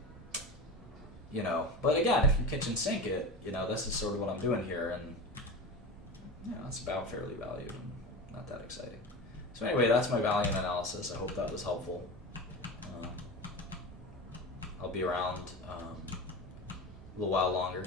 but again, if you kitchen sink it, this is sort of what I'm doing here. And, it's about fairly valued and not that exciting. So anyway, that's my Valeant analysis. I hope that was helpful. I'll be around a little while longer.